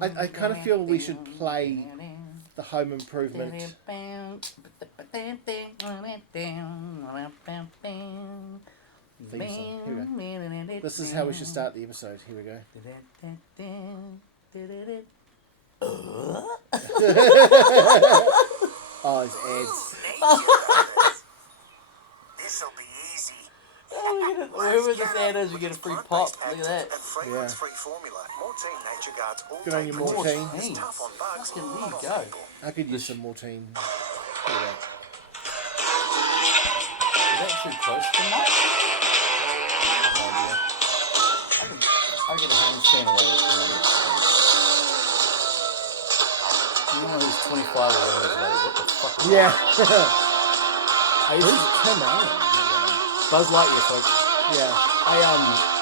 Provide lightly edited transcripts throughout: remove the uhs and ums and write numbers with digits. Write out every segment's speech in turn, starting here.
I kind of feel we should play the Home Improvement theme song. Here we go. This is how we should start the episode. Here we go. Oh, it's ads. This'll be easy. Whoever the fan is, you get a free pop. Look at that. Yeah. Free formula. Mortein Nature Guard's all Good on you, Mortein. tough on bugs. There you go. I could use some Mortein. Is that too close to Mike? I'll get a handstand away from that. You know who's 25 or whatever, like, what the fuck is Yeah. that? I used to come out. Buzz Lightyear, folks. Yeah.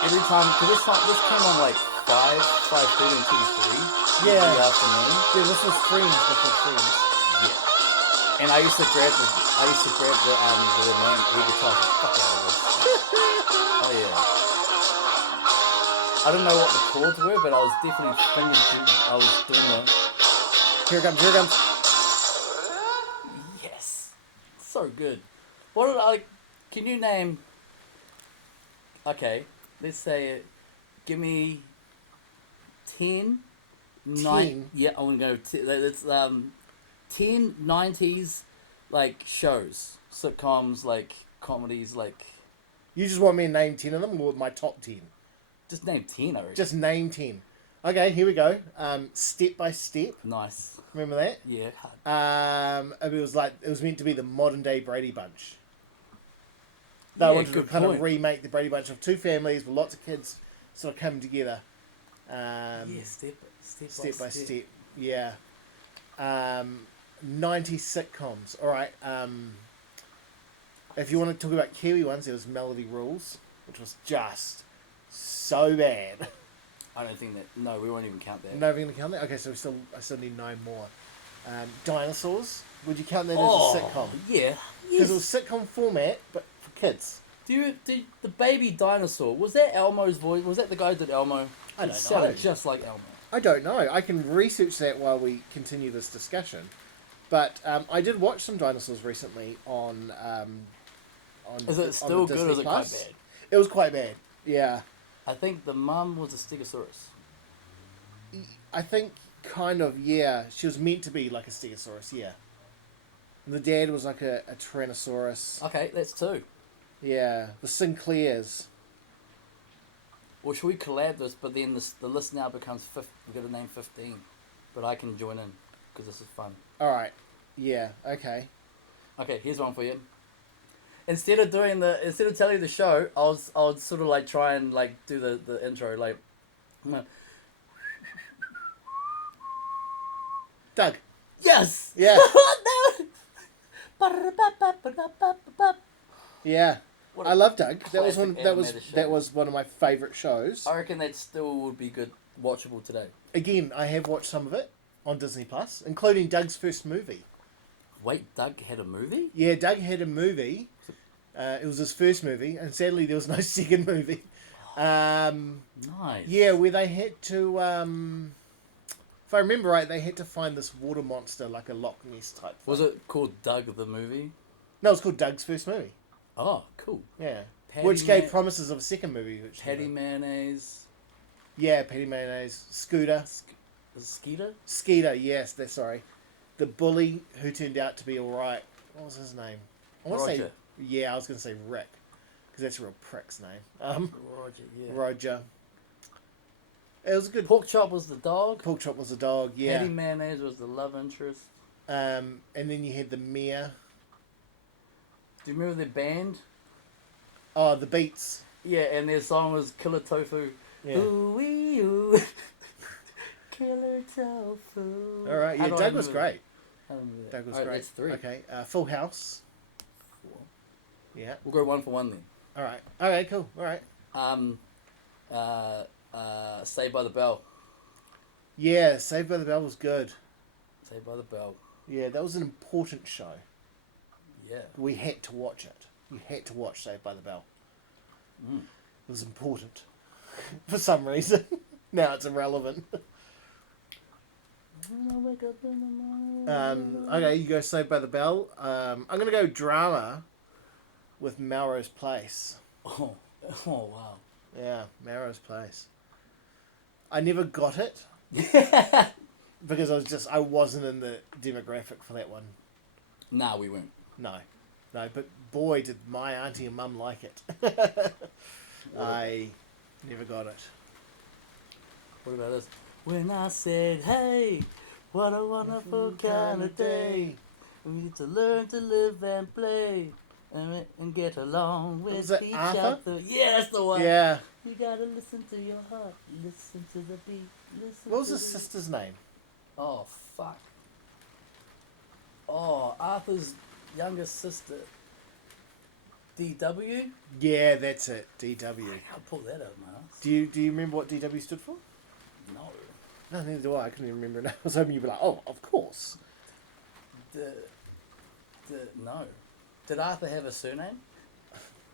Every time, because this came on like 5:30 and 2:03 Yeah. in the afternoon. Yeah, this was Friends before Friends. Yeah. And I used to grab the man air guitar the fuck out of it. Oh yeah. I don't know what the chords were, but I was definitely I was doing the... Here it comes, here it comes. Yes. So good. Can you name... Okay, let's say it. Give me 10... 9... Yeah, I want to go... Let's 10 90s, like, shows. Sitcoms, like, comedies, like... You just want me to name 10 of them, or my top 10? Just name 10, I reckon. Just name 10. Okay, here we go. Step by Step. Nice. Remember that? Yeah. It was meant to be the modern day Brady Bunch. They wanted to kind of remake the Brady Bunch of two families with lots of kids sort of coming together. Step by step. Yeah. 90 sitcoms. All right. If you want to talk about Kiwi ones, there was Melody Rules, which was just so bad. I don't think that... No, we won't even count that. No, we're going to count that? Okay, so I still need 9 more. Dinosaurs. Would you count that as a sitcom? Yeah. Because it was sitcom format, but for kids. Did the baby dinosaur, was that Elmo's voice? Was that the guy who did Elmo? I don't know. It sounded just like Elmo. I don't know. I can research that while we continue this discussion. But I did watch some dinosaurs recently on Is it still good or is it quite bad? It was quite bad, yeah. I think the mum was a Stegosaurus. I think kind of, yeah. She was meant to be like a Stegosaurus, yeah. And the dad was like a Tyrannosaurus. Okay, that's 2. Yeah, the Sinclairs. Or should we collab this, but then the list now becomes we've got to name 15. But I can join in, because this is fun. Alright, yeah, okay. Okay, here's one for you. Instead of telling you the show, I would sort of like try and like do the intro, like... Doug. Yes! Yeah. Yeah. I love Doug. That was one of my favourite shows. I reckon that still would be good, watchable today. Again, I have watched some of it on Disney Plus, including Doug's first movie. Wait, Doug had a movie? Yeah, Doug had a movie. It was his first movie, and sadly there was no second movie. Nice. Yeah, where they had to, if I remember right, they had to find this water monster, like a Loch Ness type thing. Was it called Doug the movie? No, it was called Doug's first movie. Oh, cool. Yeah. Which gave promises of a second movie. Patty Mayonnaise. Yeah, Patty Mayonnaise. Scooter. Skeeter? Skeeter, yes, sorry. The bully who turned out to be alright. What was his name? Roger. I was going to say Rick. Because that's a real prick's name. Roger, yeah. Roger. It was a good... Pork Chop was the dog. Pork Chop was the dog, yeah. Patty Mayonnaise was the love interest. And then you had the mayor. Do you remember their band? Oh, the Beats. Yeah, and their song was Killer Tofu. Yeah. Ooh-wee ooh. Killer Tofu. Alright, yeah, Doug was great. I don't remember that. Doug was Alright, great. that's 3. Okay, Full House. 4. Yeah. We'll go 1 for 1 then. Alright. Okay, cool. Alright. Saved by the Bell. Yeah, Saved by the Bell was good. Saved by the Bell. Yeah, that was an important show. Yeah. We had to watch it. You had to watch Saved by the Bell. Mm. It was important. For some reason. Now it's irrelevant. When I wake up in the morning. Okay, you go Saved by the Bell. I'm gonna go drama with Melrose Place. Oh wow. Yeah, Melrose Place. I never got it because I wasn't in the demographic for that one. Nah, we weren't. No, but boy, did my auntie and mum like it. I never got it. What about this? When I said, hey, what a wonderful kind of day. We need to learn to live and play and get along with each other. Yeah, that's the one. Yeah. You gotta listen to your heart. Listen to the beat. Listen What was to his sister's name? Oh, fuck. Oh, Arthur's younger sister. DW? Yeah, that's it. DW. I'll pull that out of my ass. Do you remember what DW stood for? No. No, neither do I. I couldn't even remember it. I was hoping you'd be like, oh, of course. No. Did Arthur have a surname?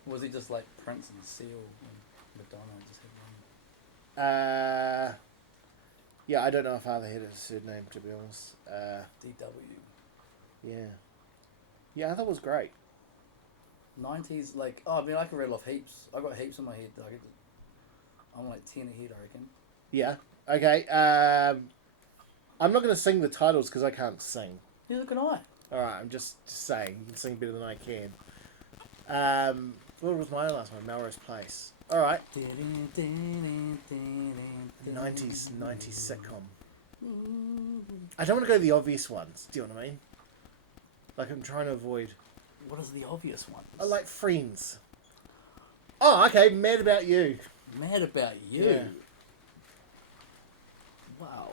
Or was he just like Prince and Seal and Madonna just had one? Yeah, I don't know if Arthur had a surname, to be honest. DW. Yeah. Yeah, I thought it was great. 90s, like, oh, I mean, I can rattle off heaps. I got heaps in my head. I'm like 10 ahead, I reckon. Yeah. Okay. I'm not going to sing the titles because I can't sing. Neither can I. Alright, I'm just saying. You can sing better than I can. What was my last one? Melrose Place. Alright. 90s sitcom. I don't want to go the obvious ones. Do you know what I mean? Like, I'm trying to avoid... What is the obvious one? I like Friends. Oh, okay. Mad About You. Mad About You? Yeah. Wow.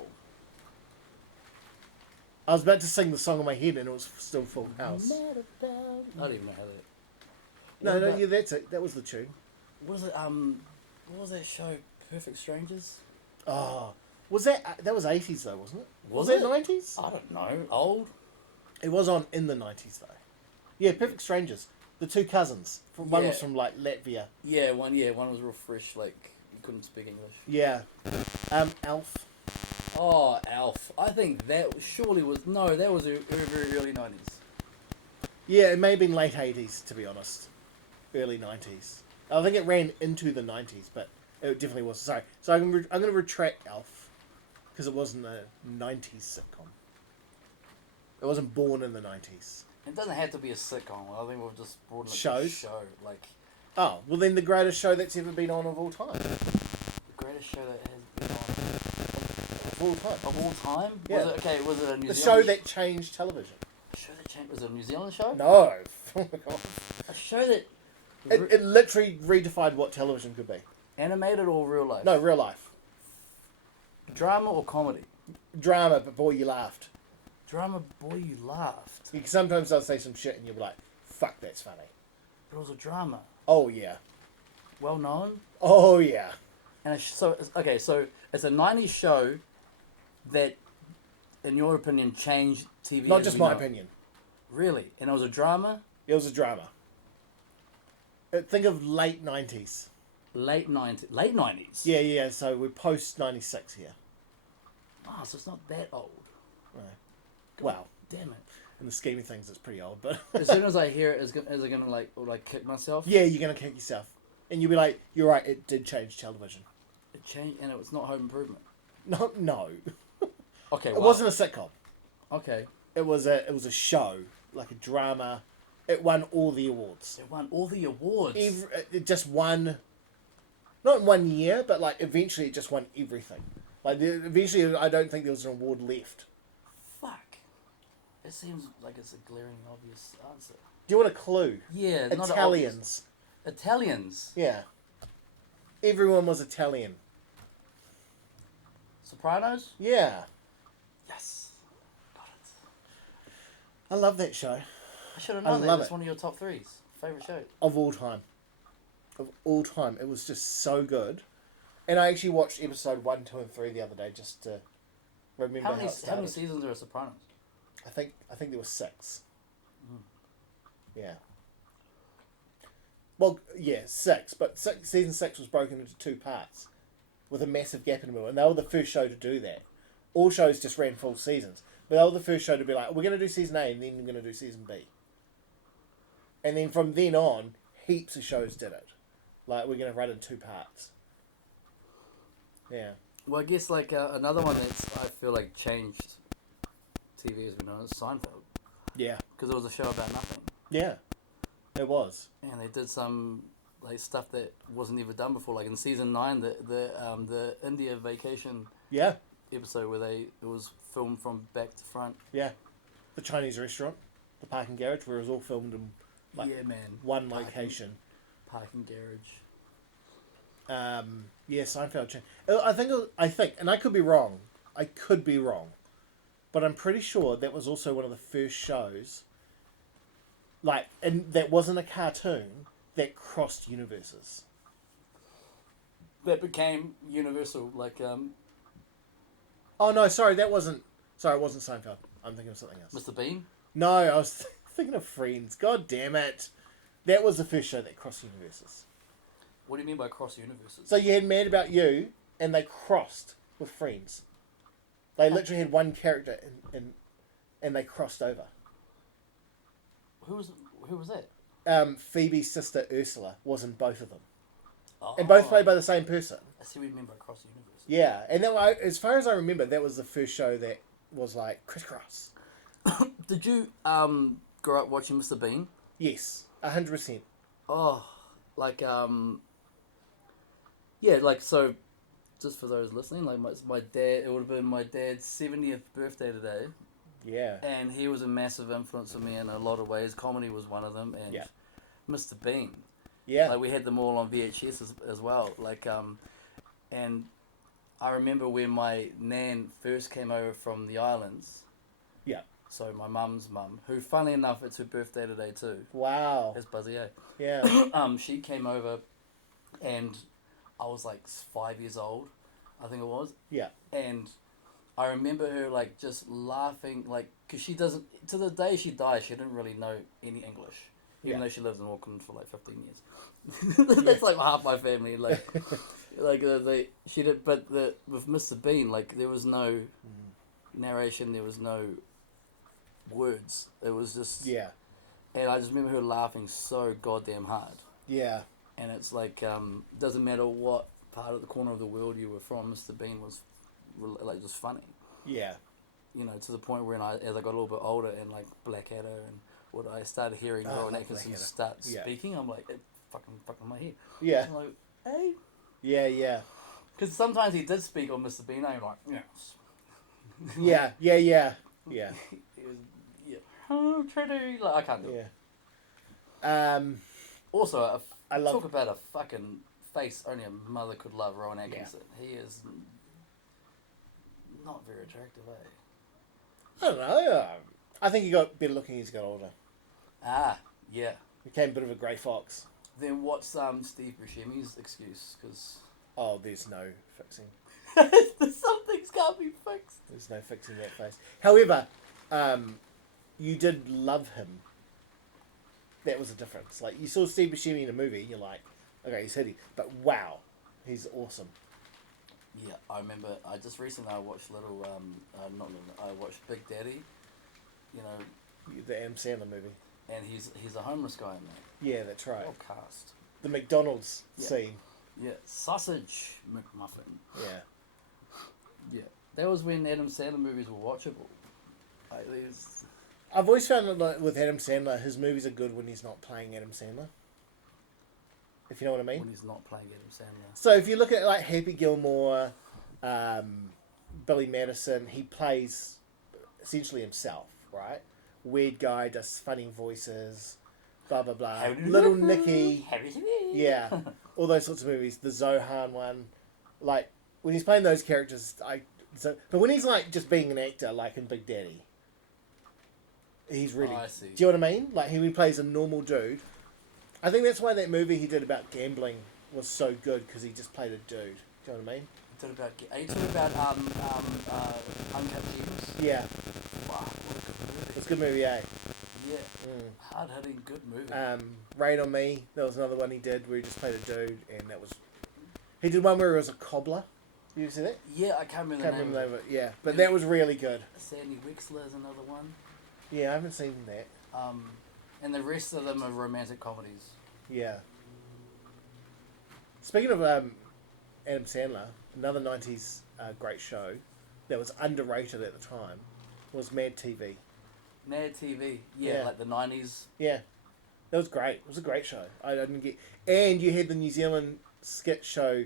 I was about to sing the song in my head and it was still Full House. Mad About You. I don't even know how that... Yeah, that's it. That was the tune. What was it, what was that show? Perfect Strangers? Oh. Was that was 80s though, wasn't it? Was it it? 90s? I don't know. Old? It was on in the 90s though. Yeah, Perfect Strangers. The two cousins. One was from like Latvia. Yeah, one was real fresh, like you couldn't speak English. Yeah. Alf. Oh, Alf. I think that surely was that was very early 90s. Yeah, it may have been late 80s to be honest. Early 90s. I think it ran into the 90s, but it definitely was. Sorry. So I'm going to retract Alf because it wasn't a 90s sitcom. It wasn't born in the 90s. It doesn't have to be a sitcom. I think we've just brought it Shows? a show. Like, oh, well then the greatest show that's ever been on of all time. the greatest show that has been on Of all time. of all time? Yeah. Was it a New Zealand The show that changed television. A show that changed? Was it a New Zealand show? No. Oh my god. A show that It literally redefined what television could be. animated or real life? No, real life. Drama or comedy? Drama, but boy, you laughed. Drama, boy, you laughed. Because sometimes I'll say some shit and you'll be like, fuck, that's funny. But it was a drama. Oh, yeah. Well known. Oh, yeah. And so it's a 90s show that, in your opinion, changed TV. Not as just we my know it. opinion. Really? And it was a drama? It was a drama. Think of late 90s. Late 90s? Yeah, so we're post 96 here. Oh, so it's not that old. Right. Well, Damn it. in the scheme of things, it's pretty old, but... As soon as I hear it, is it going to like kick myself? Yeah, you're going to kick yourself. And you'll be like, you're right, it did change television. It changed, and it was not Home Improvement. No. Okay, It wasn't a sitcom. Okay. It was a show, like a drama. It won all the awards. It won all the awards. It just won, not in 1 year, but like eventually it just won everything. Like eventually, I don't think there was an award left. Fuck. It seems like it's a glaring obvious answer. Do you want a clue? Yeah, not Italians. Italians. Yeah. Everyone was Italian. Sopranos. Yeah. Yes. Got it. I love that show. I should have I known that. love It's it. one of your top threes. Favorite show. Of all time. Of all time. It was just so good. And I actually watched episode 1, 2, and 3 the other day just to remember how it started. How many seasons are Sopranos? I think there were 6. Yeah. Well, yeah, 6. But season 6 was broken into 2 parts with a massive gap in the middle. And they were the first show to do that. all shows just ran full seasons. But they were the first show to be like, we're going to do season A and then we're going to do season B. And then from then on, heaps of shows did it. Like, we're going to run in 2 parts. Yeah. Well, I guess like another one that's I feel like changed TV has been known as Seinfeld. Yeah. Because it was a show about nothing. Yeah. It was. And they did some like stuff that wasn't ever done before. Like in season 9, the India vacation Yeah. episode where it was filmed from back to front. Yeah. The Chinese restaurant, the parking garage, where it was all filmed in like yeah, man. one location. Parking garage. Yeah, Seinfeld changed. I think, and I could be wrong. But I'm pretty sure that was also one of the first shows, like, and that wasn't a cartoon, that crossed universes. That became universal, like Oh, no, sorry, it wasn't Seinfeld. I'm thinking of something else. Mr. Bean. No, I was thinking of Friends. God damn it. That was the first show that crossed universes. What do you mean by cross universes? So you had Mad About You, and they crossed with Friends. They literally had one character, and they crossed over. Who was that? Phoebe's sister Ursula was in both of them. Oh, And both played by the same person. I see what you mean by cross universes. Yeah, and that, as far as I remember, that was the first show that was like crisscross. Did you grow up watching Mr. Bean? Yes, 100%. Oh, like yeah, like so. Just for those listening, like my dad, it would have been my dad's 70th birthday today. Yeah. And he was a massive influence on me in a lot of ways. Comedy was one of them, and Yeah. Mr. Bean. Yeah. Like we had them all on VHS as well. Like and I remember when my nan first came over from the islands. Yeah. So my mum's mum, who funnily enough it's her birthday today too. Wow. It's Buzzy, eh? Yeah. She came over, and I was like 5 years old, I think it was. Yeah. And I remember her like just laughing, like, because she doesn't, to the day she died, she didn't really know any English, even though she lives in Auckland for like 15 years. That's like half my family, like, she did, but with Mr. Bean, like, there was no narration, there was no words, it was just, Yeah. and I just remember her laughing so goddamn hard. Yeah. And it's like, doesn't matter what part of the corner of the world you were from, Mr. Bean was like just funny. Yeah. You know, to the point where as I got a little bit older and like Blackadder and what I started hearing Rowan Atkinson start speaking, I'm like, it fucking my head. Yeah. I'm like, hey. Yeah. Yeah. Because sometimes he did speak on Mr. Bean, and I'm like, yes. Yeah. Yeah. Yeah. Yeah. It was, yeah. Oh, Trinity. Like, I can't do it. Yeah. Also, I love. talk about a fucking face only a mother could love, Rowan Atkinson. He is not very attractive, eh? I don't know. I think he got better looking as he got older. Ah, yeah. Became a bit of a grey fox. Then what's Steve Buscemi's excuse? Because Oh, there's no fixing. some things can't be fixed. There's no fixing that face. However, you did love him. That was a difference. Like, you saw Steve Buscemi in a movie, and you're like, okay, he's hitting, but wow, he's awesome. Yeah, I remember. I just recently I watched I watched Big Daddy. You know, The Adam Sandler movie. and he's a homeless guy in that. Yeah, that's right. Well cast. The McDonald's scene. Yeah, sausage McMuffin. Yeah. Yeah, that was when Adam Sandler movies were watchable. Like, I've always found that, like, with Adam Sandler, his movies are good when he's not playing Adam Sandler. If you know what I mean. when he's not playing Adam Sandler. So if you look at like Happy Gilmore, Billy Madison, he plays essentially himself, right? Weird guy, does funny voices, blah blah blah. Little Nicky, yeah, all those sorts of movies. The Zohan one, like when he's playing those characters, but when he's like just being an actor, like in Big Daddy, he's really. Oh, I see. Do you know what I mean? Like he plays a normal dude. I think that's why that movie he did about gambling was so good, because he just played a dude. Do you know what I mean? Are you talking about Uncut Gems? Yeah. Wow, what a good movie. It's a good movie, eh? Yeah. Hard hitting, good movie. Rain on Me, that was another one he did where he just played a dude, and that was... He did one where he was a cobbler. You seen that? Yeah, I can't remember Can't the name remember of the name of it. Yeah, but that was really good. Sandy Wexler is another one. Yeah, I haven't seen that. And the rest of them are romantic comedies. Yeah. Speaking of Adam Sandler, another 90s great show that was underrated at the time was Mad TV. Mad TV, yeah, like the 90s. Yeah, that was great. It was a great show. I didn't get, and you had the New Zealand skit show.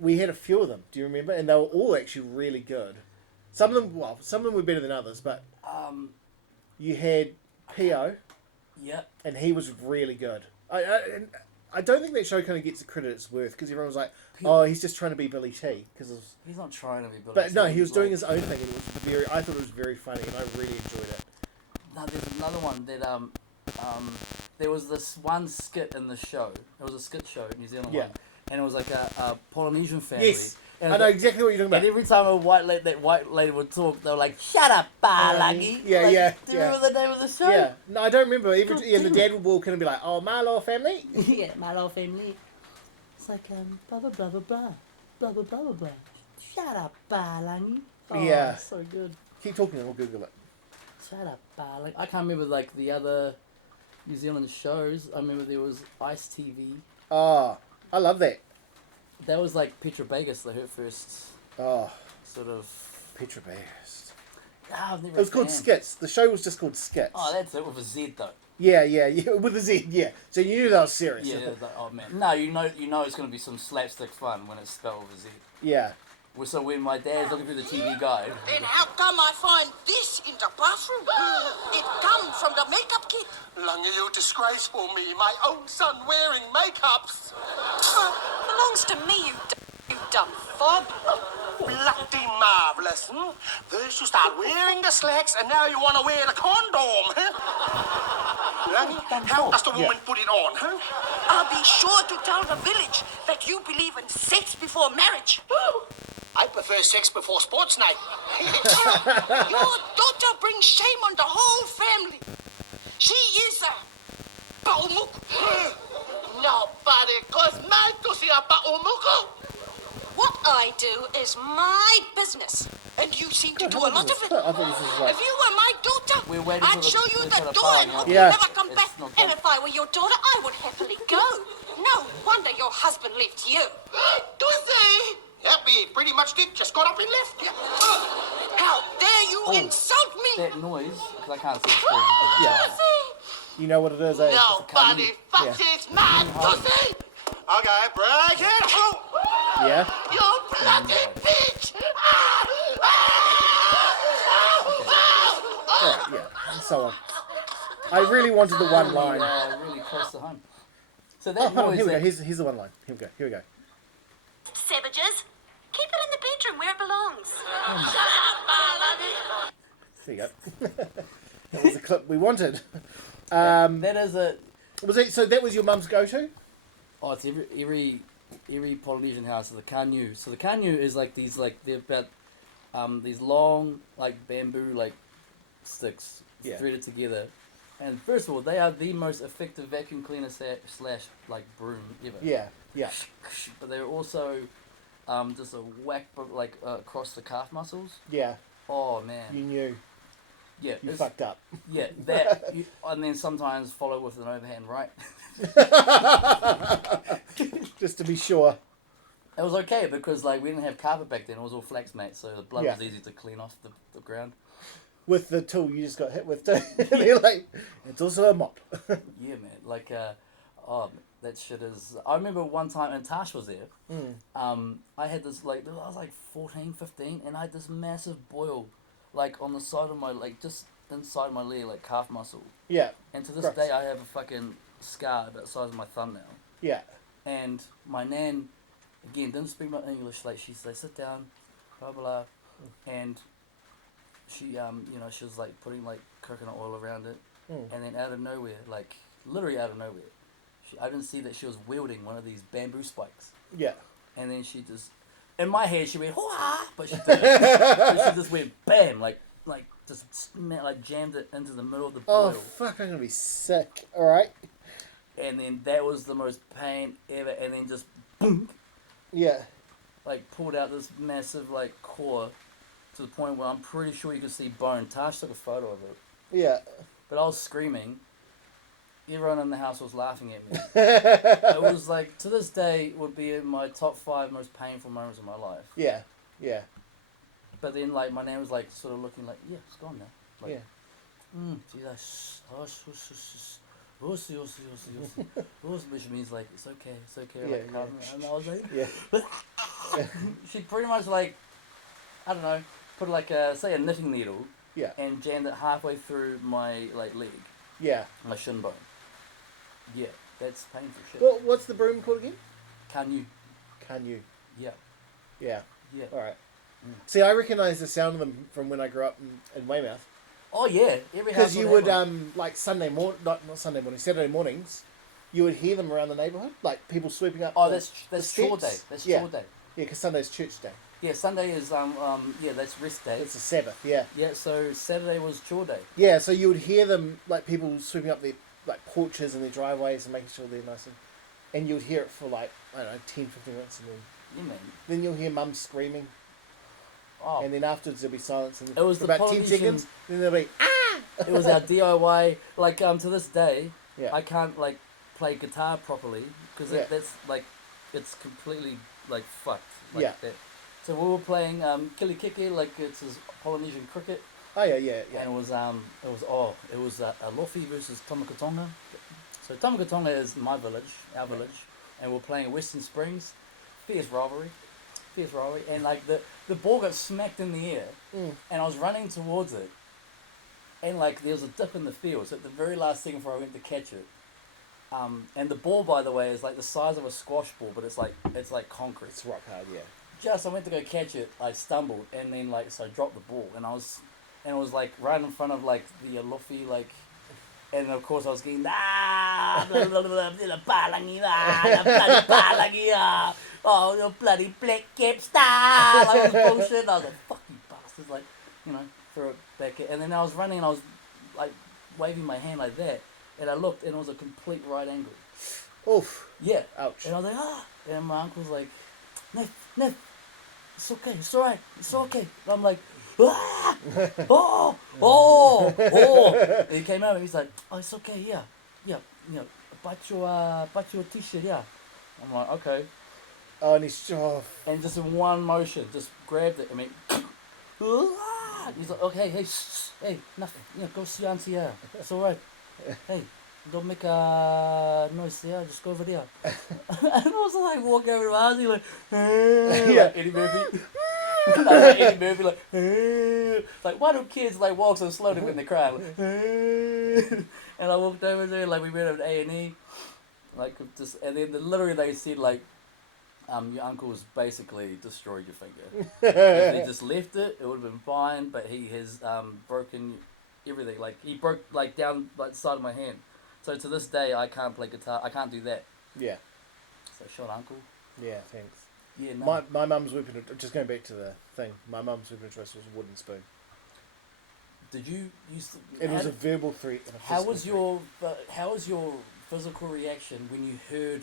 We had a few of them. Do you remember? And they were all actually really good. Some of them were better than others, but you had P.O. Yep. And he was really good. I don't think that show kind of gets the credit it's worth because everyone was like, "Oh, he's just trying to be Billy T." He's not trying to be Billy But T. no, he was doing his own thing, and it was I thought it was very funny, and I really enjoyed it. No, there's another one that there was this one skit in the show. It was a skit show, New Zealand one, and it was like a Polynesian family. Yes, and I know exactly what you're talking about. And every time that white lady would talk, they were like, "Shut up, Barlagi." Yeah, like, yeah. Do you remember the name of the show? Yeah, no, I don't remember. The dad would walk in and be like, "Oh, my little family." Yeah, my little family. It's like blah blah blah blah blah blah blah blah blah. Shut up, Barlagi. Oh, Yeah, so good. Keep talking, and we'll Google it. Shut up, Barlagi. I can't remember like the other New Zealand shows. I remember there was Ice TV. Oh, I love that. That was like Petra Vegas, like her first sort of Petra Vegas. I've never It was called Skits. The show was just called Skits. Oh, that's it with a Z though. Yeah, with a Z. Yeah, so you knew that was serious. Yeah, like, oh man. No, you know it's gonna be some slapstick fun when it's spelled with a Z. Yeah. So when my dad's looking through the TV guide. And how come I find this in the bathroom? It comes from the makeup kit. Lungy, you disgraceful me. My own son wearing makeups. Belongs to me, you dumb fob. Bloody marvellous. First you start wearing the slacks and now you want to wear the condom. Lungy, how does the woman put it on? I'll be sure to tell the village that you believe in sex before marriage. I prefer sex before sports night. Your daughter brings shame on the whole family. She is a paumuku. Nobody calls my pussy a paumuku. What I do is my business, and you seem to do a lot of it. I thought this was like... If you were my daughter, I'd show you the door and hope you Yeah. never come back. And if I were your daughter, I would happily go. No wonder your husband left you. Pussy! Happy, pretty much did. Just got up and left. How dare you insult me? That noise, because I can't see the screen. Yeah. You know what it is, eh? Nobody fucks my pussy. Okay, break it out. Yeah? You bloody bitch. Alright, yeah. And so on. I really wanted the one line. Really close to home. So Oh, that hold on, noise. here we go. Here's the one line. Here we go. Savages, keep it in the bedroom where it belongs. There you go. That was the clip we wanted. That is a. Was it? So that was your mum's go-to? Oh, it's every Polynesian house. The kanyu. So the kanyu is like these they're about these long like bamboo like sticks threaded together. And first of all, they are the most effective vacuum cleaner slash like broom ever. Yeah. But they're also just a whack like across the calf muscles. Yeah. Oh man. You knew. Yeah. You fucked up. Yeah. That. And then sometimes follow with an overhand right. Just to be sure. It was okay because like we didn't have carpet back then. It was all flax mate, so the blood was easy to clean off the ground. With the tool you just got hit with too. You're like, it's also a mop. Yeah, man. Like, that shit is... I remember one time, and Tash was there, I had this, like, I was like 14, 15, and I had this massive boil, like, on the side of my, like, just inside my leg, like, calf muscle. Yeah. And to this Gross. day, I have a fucking scar about the size of my thumbnail. Yeah. And my nan, again, didn't speak much English, like, they sit down, blah, blah, and... She, she was like putting like coconut oil around it, and then out of nowhere, like literally out of nowhere, I didn't see that she was wielding one of these bamboo spikes. Yeah. And then she just, in my head, she went hoo-ah, but she didn't. But she just went bam, like just jammed it into the middle of the boil. Oh fuck! I'm gonna be sick. All right. And then that was the most pain ever. And then just boom. Yeah. like pulled out this massive like core to the point where I'm pretty sure you could see bone. Tash took a photo of it, Yeah. but I was screaming. Everyone in the house was laughing at me. It was like, to this day, would be in my top 5 most painful moments of my life. Yeah. Yeah. But then, like, my nan was like, sort of looking like, yeah, it's gone now. Like, Yeah. she's like, which means like, it's okay. Yeah, Like, calm down. And I was like, Yeah. she pretty much like, I don't know, put like a, say a knitting needle, Yeah. and jammed it halfway through my like leg, Yeah. my shin bone. Yeah, that's painful shit. Well, what's the broom called again? Can you? Can you? Yeah. Yeah. Yeah. All right. See, I recognise the sound of them from when I grew up in Weymouth. Oh yeah, every house. Because you would like not Sunday morning, Saturday mornings, you would hear them around the neighbourhood, like people sweeping up. Oh, the that's steps. chore day. That's Yeah. chore day. Yeah, because Sunday's church day. Yeah, Sunday is that's rest day. It's a Sabbath. Yeah. Yeah, so Saturday was chore day. Yeah, so you would hear them, like people sweeping up their like porches and their driveways and making sure they're nice, and you would hear it for like, I don't know, 10, 15 minutes, and Yeah, man. then you'll hear mum screaming, Oh, and then afterwards there'll be silence, and It was for the about 10 Polynesian- seconds, then there'll be it was our DIY. Like to this day, Yeah. I can't like play guitar properly because Yeah. that's like it's completely like fucked. Like Yeah. that. So we were playing Kili Kiki, like it's his Polynesian cricket, oh yeah, and it was a Lofi versus Tamakatonga. So Tamakatonga is my village, our village, and we're playing Western Springs. Fierce rivalry, and like the ball got smacked in the air, and I was running towards it, and like there was a dip in the field. So at the very last second before I went to catch it, and the ball, by the way, is like the size of a squash ball, but it's like concrete. It's rock hard, yeah. Just I went to go catch it, I stumbled, and then like so I dropped the ball, and it was like right in front of like the Luffy like, and of course I was getting the bloody oh you bloody black cap star, like this bullshit. And I was like, fuck you bastards, like, you know, throw it back, and then I was running and I was like waving my hand like that, and I looked and it was a complete right angle. Oof. Yeah. Ouch. And I was like, and my uncle was like, Neff, it's okay, it's alright, it's okay. And I'm like, oh. And he came out and he's like, oh, it's okay, yeah, bite your t-shirt, yeah. I'm like, okay. Oh, and he's And just in one motion, just grabbed it. I mean, he's like, okay, hey, nothing, go see Auntie, yeah, it's alright. Hey, don't make a noise, yeah, just go over there. And I was like walking over to Auntie like, like Eddie Murphy. Like Eddie Murphy, like why do kids like walk so slowly when they cry? Like, and I walked over there, like we went over to A&E, like just, and then literally they said like, your uncle's basically destroyed your finger. If he just left it, it would have been fine. But he has broken everything. Like he broke like down like the side of my hand. So to this day, I can't play guitar. I can't do that. Yeah. So short uncle. Yeah, thanks. Yeah, no. My mum's whipping it. Just going back to the thing. My mum's whipping a twist was a wooden spoon. Did you used to? It was a verbal threat. And a How physical was threat. how was your physical reaction when you heard?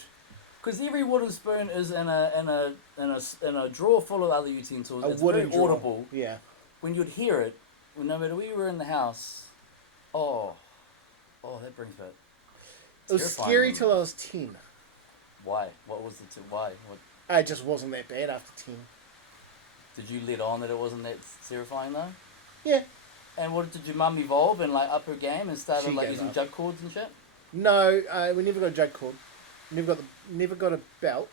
Because every wooden spoon is in a drawer full of other utensils. It's wooden very drawer. audible. Yeah. When you'd hear it, no matter where you were in the house, oh, that brings back. It was Terrifying scary moment. till I was 10. Why? What was it? Why? What? It just wasn't that bad after 10. Did you let on that it wasn't that terrifying though? Yeah. And what did your mum evolve and like up her game and started She like gave using up. jug cords and shit? No, we never got a jug cord. Never got a belt.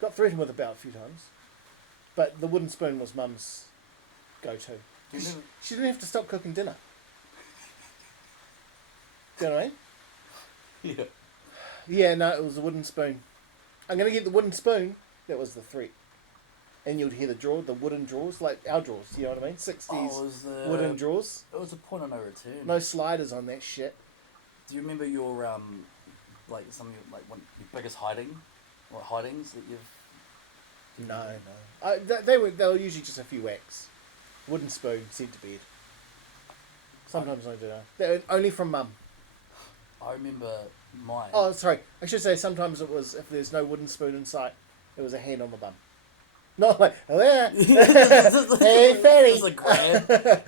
Got threatened with a belt a few times. But the wooden spoon was mum's go-to. You never- She didn't have to stop cooking dinner. Do you know what I mean? Yeah. Yeah, no, it was a wooden spoon. I'm going to get the wooden spoon. That was the threat. And you'd hear the wooden drawers, like our drawers, you know what I mean? 60s Oh, it was the wooden drawers. It was a point of no return. No sliders on that shit. Do you remember your like some of your like one your biggest hidings that you've? No. They were usually just a few whacks. Wooden spoon, sent to bed. Sometimes I do know. They're only from mum. I remember mine. Oh, sorry. I should say sometimes it was, if there's no wooden spoon in sight, it was a hand on the bum. Not like, hey, Fatty. fatty.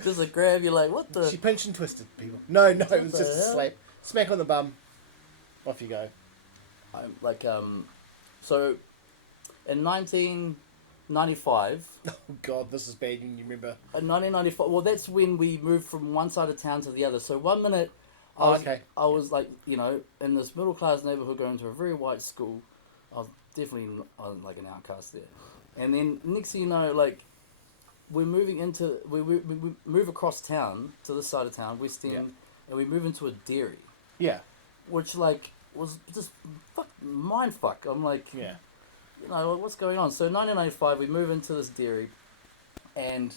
Just a grab. You're like, what the? She pinched and twisted people. No, it was the just a hell? slap. Smack on the bum. Off you go. I'm like so in 1995. Oh God, this is bad. You remember? In 1995. Well, that's when we moved from one side of town to the other. So 1 minute. Okay. I was like, in this middle class neighborhood going to a very white school. I was definitely like an outcast there. And then next thing you know, like, we're moving into we move across town to this side of town, West End, and we move into a dairy, Yeah. which like was just mind fuck. I'm like, Yeah. what's going on? So 1995, we move into this dairy, and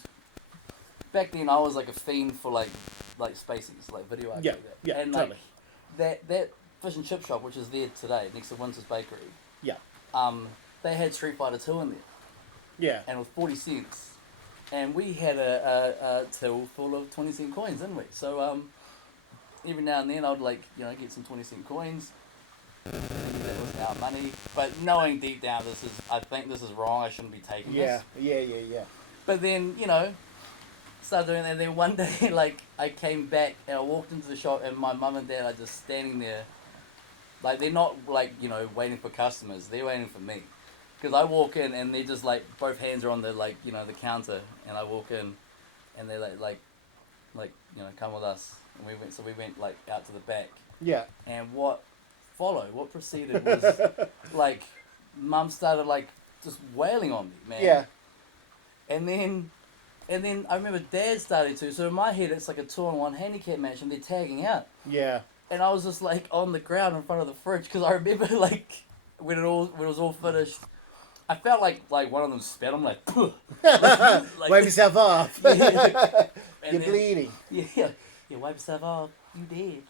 back then I was like a fiend for like Spaceys, like video arcade. Yeah. Yeah. And Totally. like that fish and chip shop, which is there today next to Winter's Bakery. Yeah. They had Street Fighter 2 in there. Yeah. And it was 40 cents. And we had a till full of 20-cent coins, didn't we? So every now and then I'd get some 20-cent coins. And that was our money. But knowing deep down I think this is wrong, I shouldn't be taking this. Yeah. But then, started doing that. And then one day, like, I came back and I walked into the shop and my mum and dad are just standing there. Like, they're not, waiting for customers. They're waiting for me. Because I walk in and they're just, both hands are on the, the counter. And I walk in and they're like, come with us. And we went, out to the back. Yeah. And what proceeded was, Mum started, just wailing on me, man. Yeah. And then I remember Dad started to. So in my head, it's like a 2-on-1 handicap match and they're tagging out. Yeah. And I was just on the ground in front of the fridge because I remember when it was all finished, I felt like one of them spat. I'm like, Wipe yourself off. And You're then, bleeding. Yeah, wipe yourself off. You did.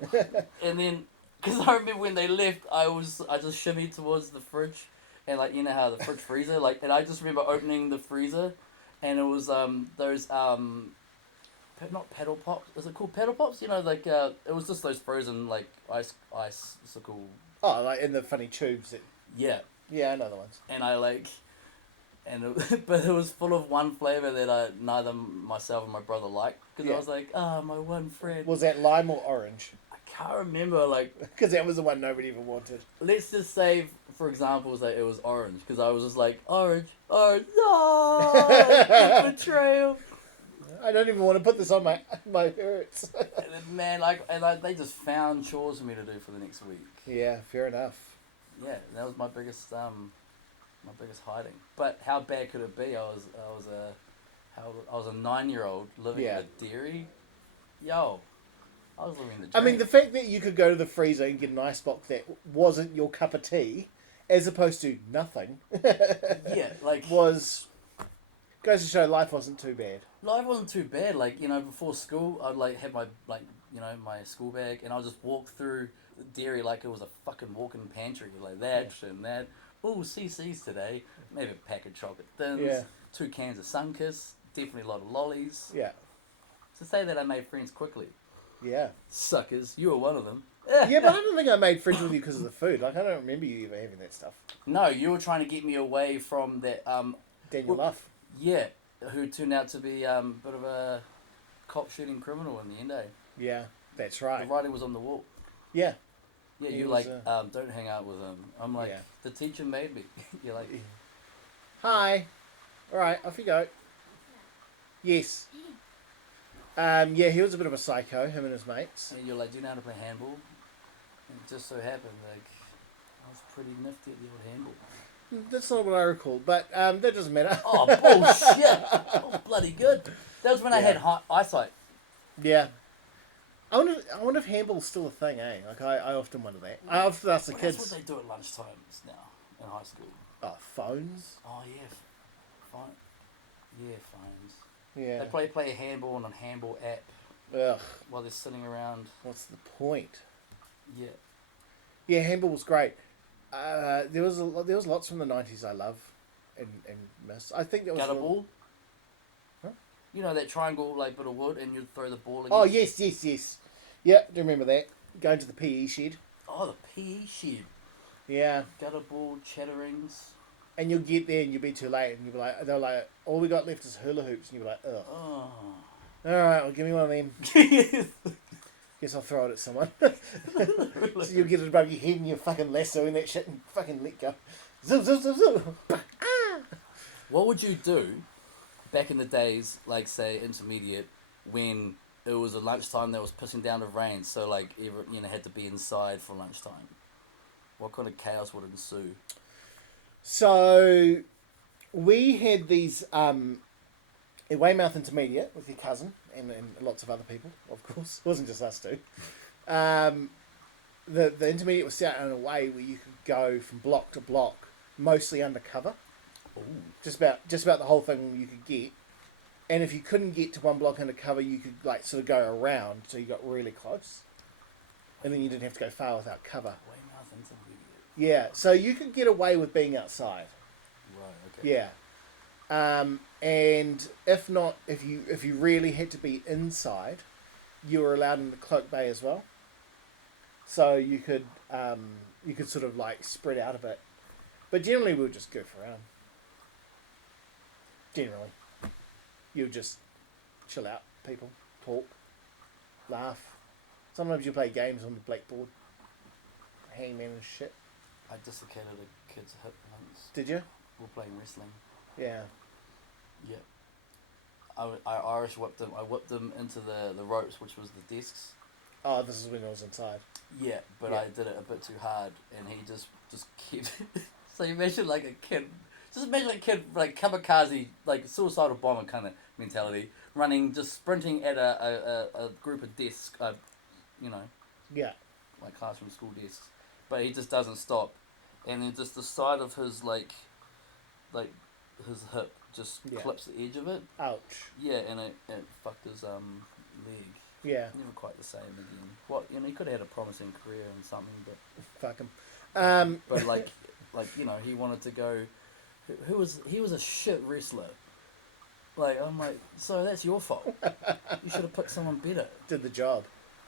And then, because I remember when they left, I just shimmied towards the fridge, and how the fridge freezer, and I just remember opening the freezer, and it was those not paddle pops. Is it called paddle pops? It was just those frozen ice icicle. Oh, like in the funny tubes. Yeah. Yeah, I know the ones. And but it was full of one flavor that neither myself and my brother liked because I was like, my one friend. Was that lime or orange? I can't remember. Because that was the one nobody even wanted. Let's just say, for example, it was orange because I was just like orange, no, betrayal. I don't even want to put this on my hurts. And then, man, they just found chores for me to do for the next week. Yeah, fair enough. Yeah, that was my biggest hiding. But how bad could it be? I was a 9-year-old living in a dairy. Yo, I was living in the dream. I mean, the fact that you could go to the freezer and get an ice box that wasn't your cup of tea, as opposed to nothing. Yeah, goes to show life wasn't too bad. Life wasn't too bad. Before school, I'd have my my school bag, and I'll just walk through the dairy like it was a fucking walk-in pantry, and that. Oh, CC's today. Maybe a pack of chocolate thins. Yeah. 2 cans of Sunkist. Definitely a lot of lollies. Yeah. To say that I made friends quickly. Yeah. Suckers, you were one of them. Yeah, but I don't think I made friends with you because of the food. I don't remember you ever having that stuff. No, you were trying to get me away from that. Daniel Luff. Yeah, who turned out to be a bit of a cop shooting criminal in the end, eh? Yeah, that's right. The writing was on the wall. Yeah. Yeah, He you're was, don't hang out with him. I'm like, Yeah. the teacher made me. You're like, Hi. All right, off you go. Yes. Yeah, he was a bit of a psycho, him and his mates. and you're like, do you know how to play handball? And it just so happened, I was pretty nifty at the old handball. That's not what I recall, but that doesn't matter. Oh, bullshit! Oh, bloody good. That was when I had eyesight. Yeah. I wonder if handball's still a thing, eh? I often wonder that. I often ask the kids. That's what they do at lunchtimes now in high school. Oh, phones? Oh, yeah. Phone. Yeah, phones. Yeah. They probably play a handball on a handball app Ugh. while they're sitting around. What's the point? Yeah. Yeah, handball was great. There was lots from the 90s I love and miss. I think there was... Gutter ball? Huh? You know that triangle bit of wood and you'd throw the ball against... Oh, yes. Yeah, do remember that. Going to the PE shed. Oh, the PE shed. Yeah. Gutter ball, chatterings. And you'll get there and you'll be too late, and you'll be like, they're like, all we got left is hula hoops, and you'll be like, ugh. Oh. All right, well, give me one of them. Guess I'll throw it at someone. So you'll get it above your head and you're fucking lassoing that shit and fucking let go. Zoom, zoom, zoom, zoom. What would you do back in the days, like say intermediate, when it was a lunchtime that was pissing down with rain, so like had to be inside for lunchtime? What kind of chaos would ensue? So we had these at Weymouth Intermediate with your cousin and lots of other people, of course. It wasn't just us two. The intermediate was set out in a way where you could go from block to block, mostly undercover. Ooh. Just about the whole thing you could get. And if you couldn't get to one block undercover, you could like sort of go around, so you got really close. And then you didn't have to go far without cover. Weymouth Intermediate. Yeah, so you could get away with being outside. Right, okay. Yeah. And if not, if you really had to be inside, you were allowed in the cloak bay as well. So you could sort of like spread out a bit. But generally we would just goof around. Generally. You would just chill out, people, talk, laugh. Sometimes you play games on the blackboard. Hangman and shit. I dislocated a kid's hip once. Did you? We were playing wrestling. Yeah. Yeah. I Irish whipped him. I whipped him into the ropes, which was the desks. Oh, this is when I was inside. Yeah, but Yeah. I did it a bit too hard, and he just kept. So you imagine like a kid. Just imagine a kid like kamikaze, like suicidal bomber kind of mentality, running, just sprinting at a group of desks. Yeah. Like classroom school desks, but he just doesn't stop, and then just the side of his like his hip just Yeah. clips the edge of it. Ouch. Yeah, and it fucked his leg. Yeah. Never quite the same again. What he could have had a promising career in something, but Fuck him. but like he wanted to go. He was a shit wrestler. Like I'm like, so that's your fault. You should have picked someone better. Did the job.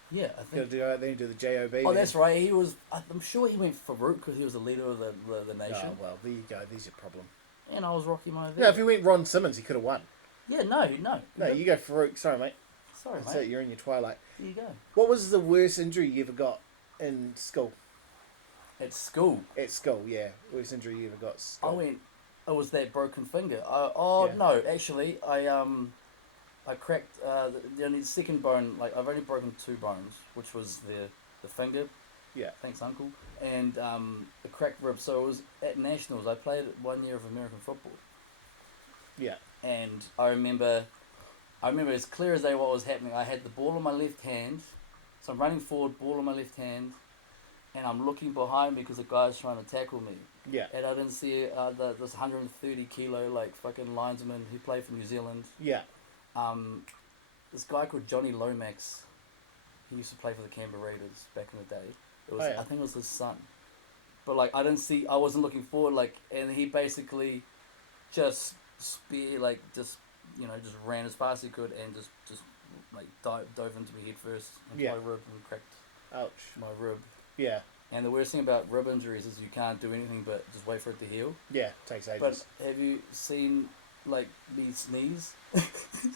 Yeah, I Got think. to do it, then you do the JOB. Oh, that's right. He was. I'm sure he went Farouk because he was the leader of the nation. Oh, well, there you go. There's your problem. And I was Rocky Maivia. No, if you went Ron Simmons, he could have won. Yeah, no. No, you go Farouk. Sorry, mate. Sorry, That's mate. it. You're in your twilight. There you go. What was the worst injury you ever got in school? At school, At school, yeah. Worst injury you ever got at school. I went. It was that broken finger. Yeah. No, actually, I cracked the only second bone. Like I've only broken 2 bones, which was the finger. Yeah. Thanks, uncle. And the cracked rib. So it was at nationals. I played 1 year of American football. Yeah. And I remember as clear as day what was happening. I had the ball in my left hand, so I'm running forward, ball in my left hand, and I'm looking behind me because the guy's trying to tackle me. Yeah. And I didn't see this 130 kilo like fucking linesman who played for New Zealand. Yeah. This guy called Johnny Lomax. He used to play for the Canberra Raiders back in the day. It was Oh, yeah. I think it was his son. But like I wasn't looking forward and he basically just just ran as fast as he could and just like dove into me head first into Yeah. my rib and cracked Ouch. my rib. Yeah. And the worst thing about rib injuries is you can't do anything but just wait for it to heal. Yeah. Takes ages. But have you seen like me sneeze?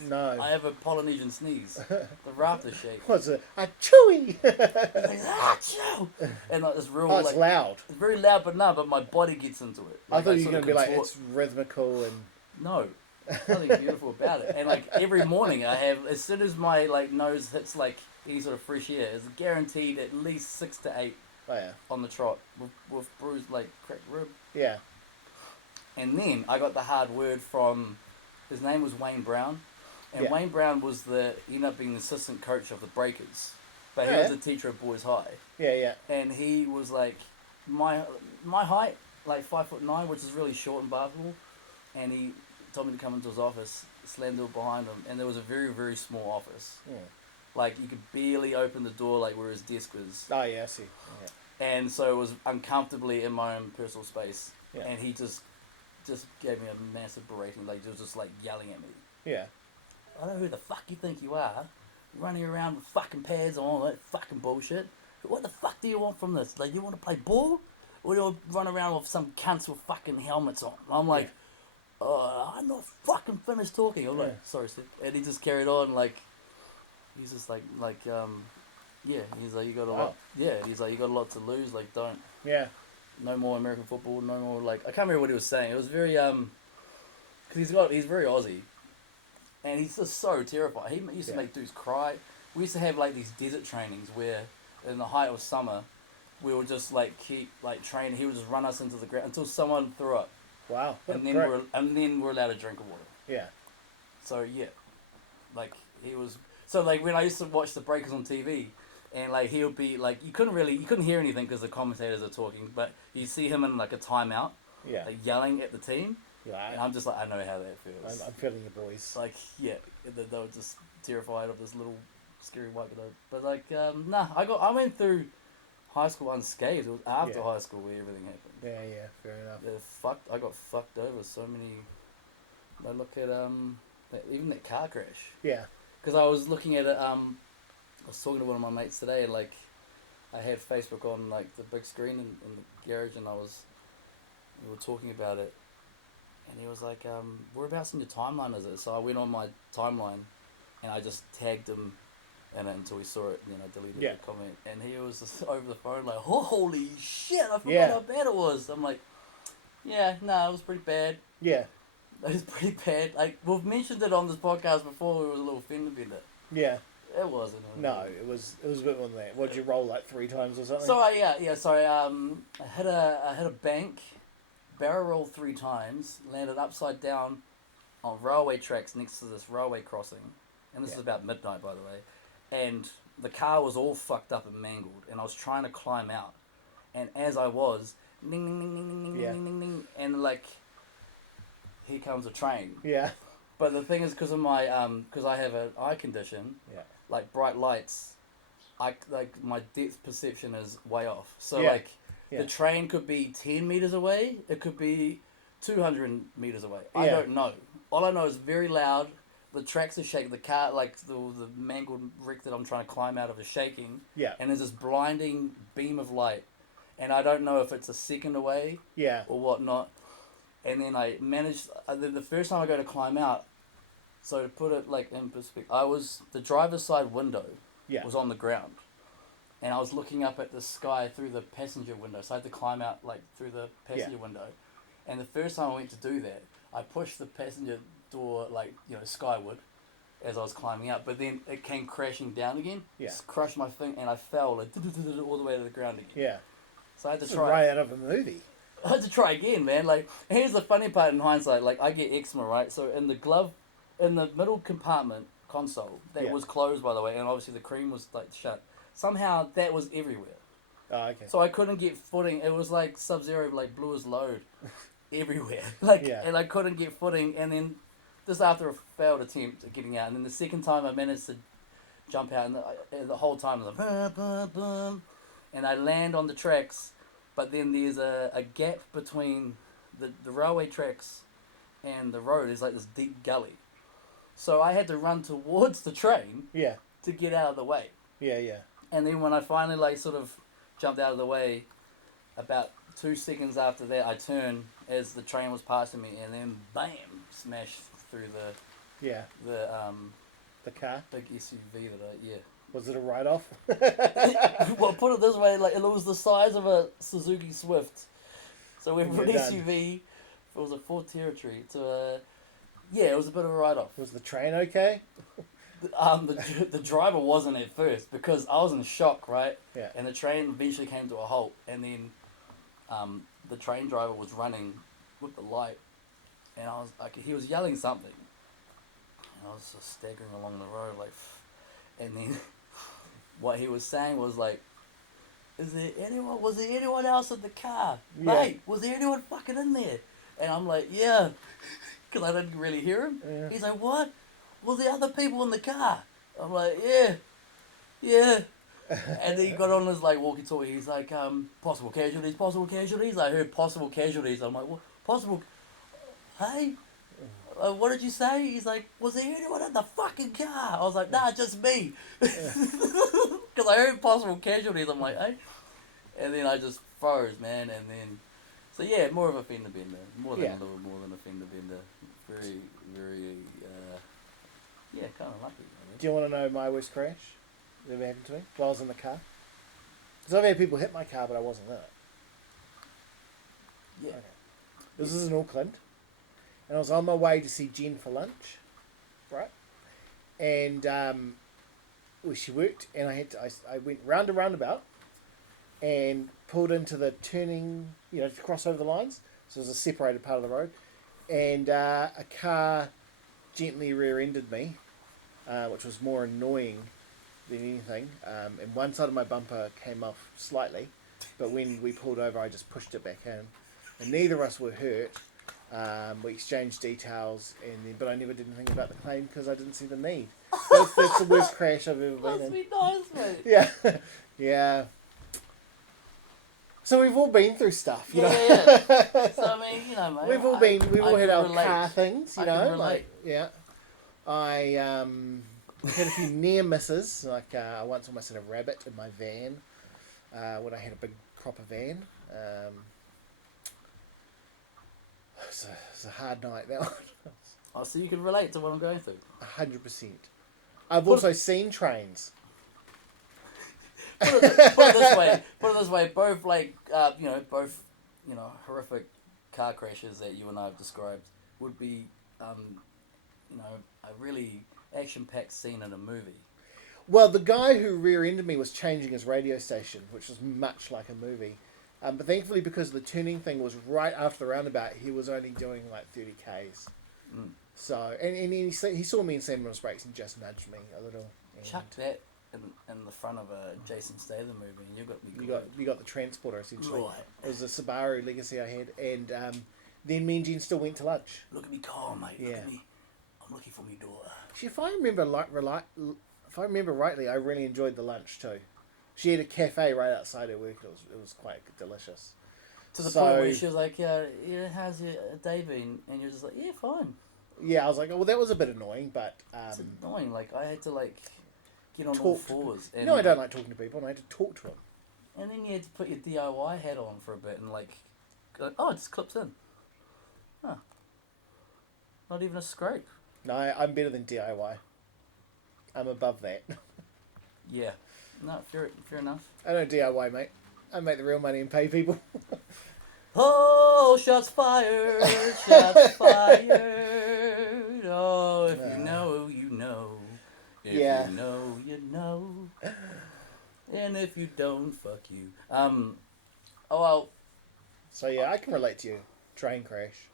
No. I have a Polynesian sneeze. The rafter shake. What's it? A chewy. Like, "Achoo!" And like this real Oh, it's like loud. it's very loud, but my body gets into it. I thought you sort were of going to be like, contort- it's rhythmical and... No, nothing beautiful about it. And like every morning, I have as soon as my like nose hits like any sort of fresh air, it's guaranteed at least 6 to 8 Oh, yeah. on the trot with bruised like cracked rib. Yeah. And then I got the hard word from his name was Wayne Brown, and Yeah. Wayne Brown ended up being the assistant coach of the Breakers, but he Oh, was yeah. a teacher at Boys High. Yeah, yeah. And he was like my height, like 5'9", which is really short in basketball. And he told me to come into his office, slammed the door behind him, and there was a very, very small office. Yeah. Like you could barely open the door, like where his desk was. Oh, yeah, I see. Yeah. And so it was uncomfortably in my own personal space. Yeah. And he just gave me a massive berating, like he was just like yelling at me. Yeah. I don't know who the fuck you think you are, running around with fucking pads on, all that fucking bullshit. What the fuck do you want from this? Like, you want to play ball? we all run around with some cunts with fucking helmets on. I'm like, I'm not fucking finished talking. I'm like, sorry, Steve. And he just carried on, like, he's just like, yeah, he's like, you got a lot, he's like, you got a lot to lose, like, don't. Yeah. No more American football, no more, like, I can't remember what he was saying. It was very, because he's very Aussie. And he's just so terrified. He used to make dudes cry. We used to have, like, these desert trainings where, in the height of summer, we would just, like, keep, like, training. He would just run us into the ground until someone threw up. Wow. And then we're allowed to drink water. Yeah. So, yeah. Like, he was... So, like, when I used to watch the Breakers on TV, and, like, he would be, like, you couldn't hear anything because the commentators are talking, but you see him in, like, a timeout, like, yelling at the team. Yeah. And I'm just like, I know how that feels. I'm feeling your boys. Like, yeah, they were just terrified of this little scary white guy. But like, nah, I went through high school unscathed. It was after high school where everything happened. Yeah, fair enough. I got fucked over so many. I look at even that car crash. Yeah. Because I was looking at it. I was talking to one of my mates today, and like, I had Facebook on like the big screen in the garage, and we were talking about it. And he was like, whereabouts in your timeline is it? So I went on my timeline and I just tagged him in it until he saw it, deleted the comment. And he was just over the phone like, holy shit, I forgot how bad it was. I'm like, it was pretty bad. Yeah. It was pretty bad. Like, we've mentioned it on this podcast before, we were a little offended with it. Yeah. It wasn't. It was a bit more than that. What, did you roll like 3 times or something? So, I hit a bank. Barrel rolled 3 times, landed upside down on railway tracks next to this railway crossing, and this is about midnight, by the way, and the car was all fucked up and mangled, and I was trying to climb out, and as I was, ding, ding, ding, ding, ding, ding, ding, ding, ding, and like, here comes a train. Yeah. But the thing is, because of my, because I have an eye condition, like bright lights, my depth perception is way off, so the train could be 10 meters away. It could be 200 meters away. I don't know. All I know is very loud. The tracks are shaking. The car, like the mangled wreck that I'm trying to climb out of is shaking. Yeah. And there's this blinding beam of light. And I don't know if it's a second away. Yeah. Or whatnot. And then I managed, the first time I go to climb out, so to put it like in perspective, the driver's side window was on the ground. And I was looking up at the sky through the passenger window. So I had to climb out like through the passenger window. And the first time I went to do that, I pushed the passenger door like, skyward as I was climbing up. But then it came crashing down again. Yeah. Just crushed my thing and I fell like all the way to the ground again. Yeah. So I had to try. Right out of a movie. I had to try again, man. Like, here's the funny part in hindsight. Like, I get eczema, right? So in the middle compartment console, that was closed, by the way. And obviously the cream was like shut. Somehow that was everywhere. Oh, okay. So I couldn't get footing. It was like Sub-Zero, like blew his load everywhere. And I couldn't get footing. And then just after a failed attempt at getting out, and then the second time I managed to jump out, and the whole time I was like, boom, boom, boom, and I land on the tracks, but then there's a gap between the railway tracks and the road. There's like this deep gully. So I had to run towards the train to get out of the way. Yeah. And then when I finally like sort of jumped out of the way, about 2 seconds after that, I turned as the train was passing me, and then bam, smashed through the car, big SUV that Was it a write-off? Well, put it this way, like it was the size of a Suzuki Swift. So we were an SUV. It was a Ford Territory. It was a bit of a write-off. Was the train okay? The driver wasn't at first because I was in shock, right? Yeah. And the train eventually came to a halt, and then the train driver was running with the light, and I was like, he was yelling something, and I was just staggering along the road, like, and then what he was saying was like, was there anyone else in the car? Yeah. Mate, was there anyone fucking in there? And I'm like, yeah, because I didn't really hear him. Yeah. He's like, what? Was there other people in the car? I'm like, yeah. And then he got on his like walkie-talkie. He's like, possible casualties. I heard possible casualties. I'm like, what? Possible? Hey, what did you say? He's like, was there anyone in the fucking car? I was like, nah, just me. Because I heard possible casualties. I'm like, hey. And then I just froze, man, and then so yeah, more of a fender bender, more than Yeah. a little more than a fender bender. Very, very, yeah, kind of lucky. I Do you want to know my worst crash that ever happened to me while I was in the car? Because I've had people hit my car, but I wasn't in it. Yeah. Okay. This is in Auckland, and I was on my way to see Jen for lunch, right? And where she worked, and I went round a roundabout, and pulled into the turning, to cross over the lines. So it was a separated part of the road, and a car gently rear-ended me, which was more annoying than anything. And one side of my bumper came off slightly, but when we pulled over, I just pushed it back in. And neither of us were hurt. We exchanged details, but I never did anything about the claim because I didn't see the need. That's the worst crash I've ever been Must in. be nice, mate. Yeah, yeah. So we've all been through stuff, you know. Yeah. So I mean, mate. We've all had our relate. car things, I can relate. like yeah. I had a few near misses, like I once almost had a rabbit in my van when I had a big cropper van. It's a hard night that one. Oh, so you can relate to what I'm going through. 100%. I've also seen trains. Put it this way. Both horrific car crashes that you and I have described would be, a really action-packed scene in a movie. Well, the guy who rear-ended me was changing his radio station, which was much like a movie. But thankfully, because the turning thing was right after the roundabout, he was only doing like 30 Ks. Mm. So, and he saw me in Sam Mills brakes and just nudged me a little. Chuck that in the front of a Jason Statham movie, and you got the transporter essentially. Right. It was a Subaru Legacy I had, and then me and Jen still went to lunch. Look at me car, mate. Yeah. Look at me. I'm looking for me daughter. Actually, if I remember rightly, I really enjoyed the lunch too. She had a cafe right outside her work. It was quite delicious. To the point where she was like, how's your day been? And you're just like, yeah, fine. Yeah, I was like, oh, well, that was a bit annoying, but... it's annoying. Like, I had to, get on all fours. And, I don't like talking to people, and I had to talk to them. And then you had to put your DIY hat on for a bit and, go, oh, it just clips in. Huh. Not even a scrape. No, I'm better than DIY. I'm above that. Yeah. No, fair enough. I don't DIY, mate. I make the real money and pay people. Oh, shots fired, shots fired. Oh, if you know, you know. If you know, you know. And if you don't, fuck you. Oh, well. So, yeah, I can relate to you. Train crash.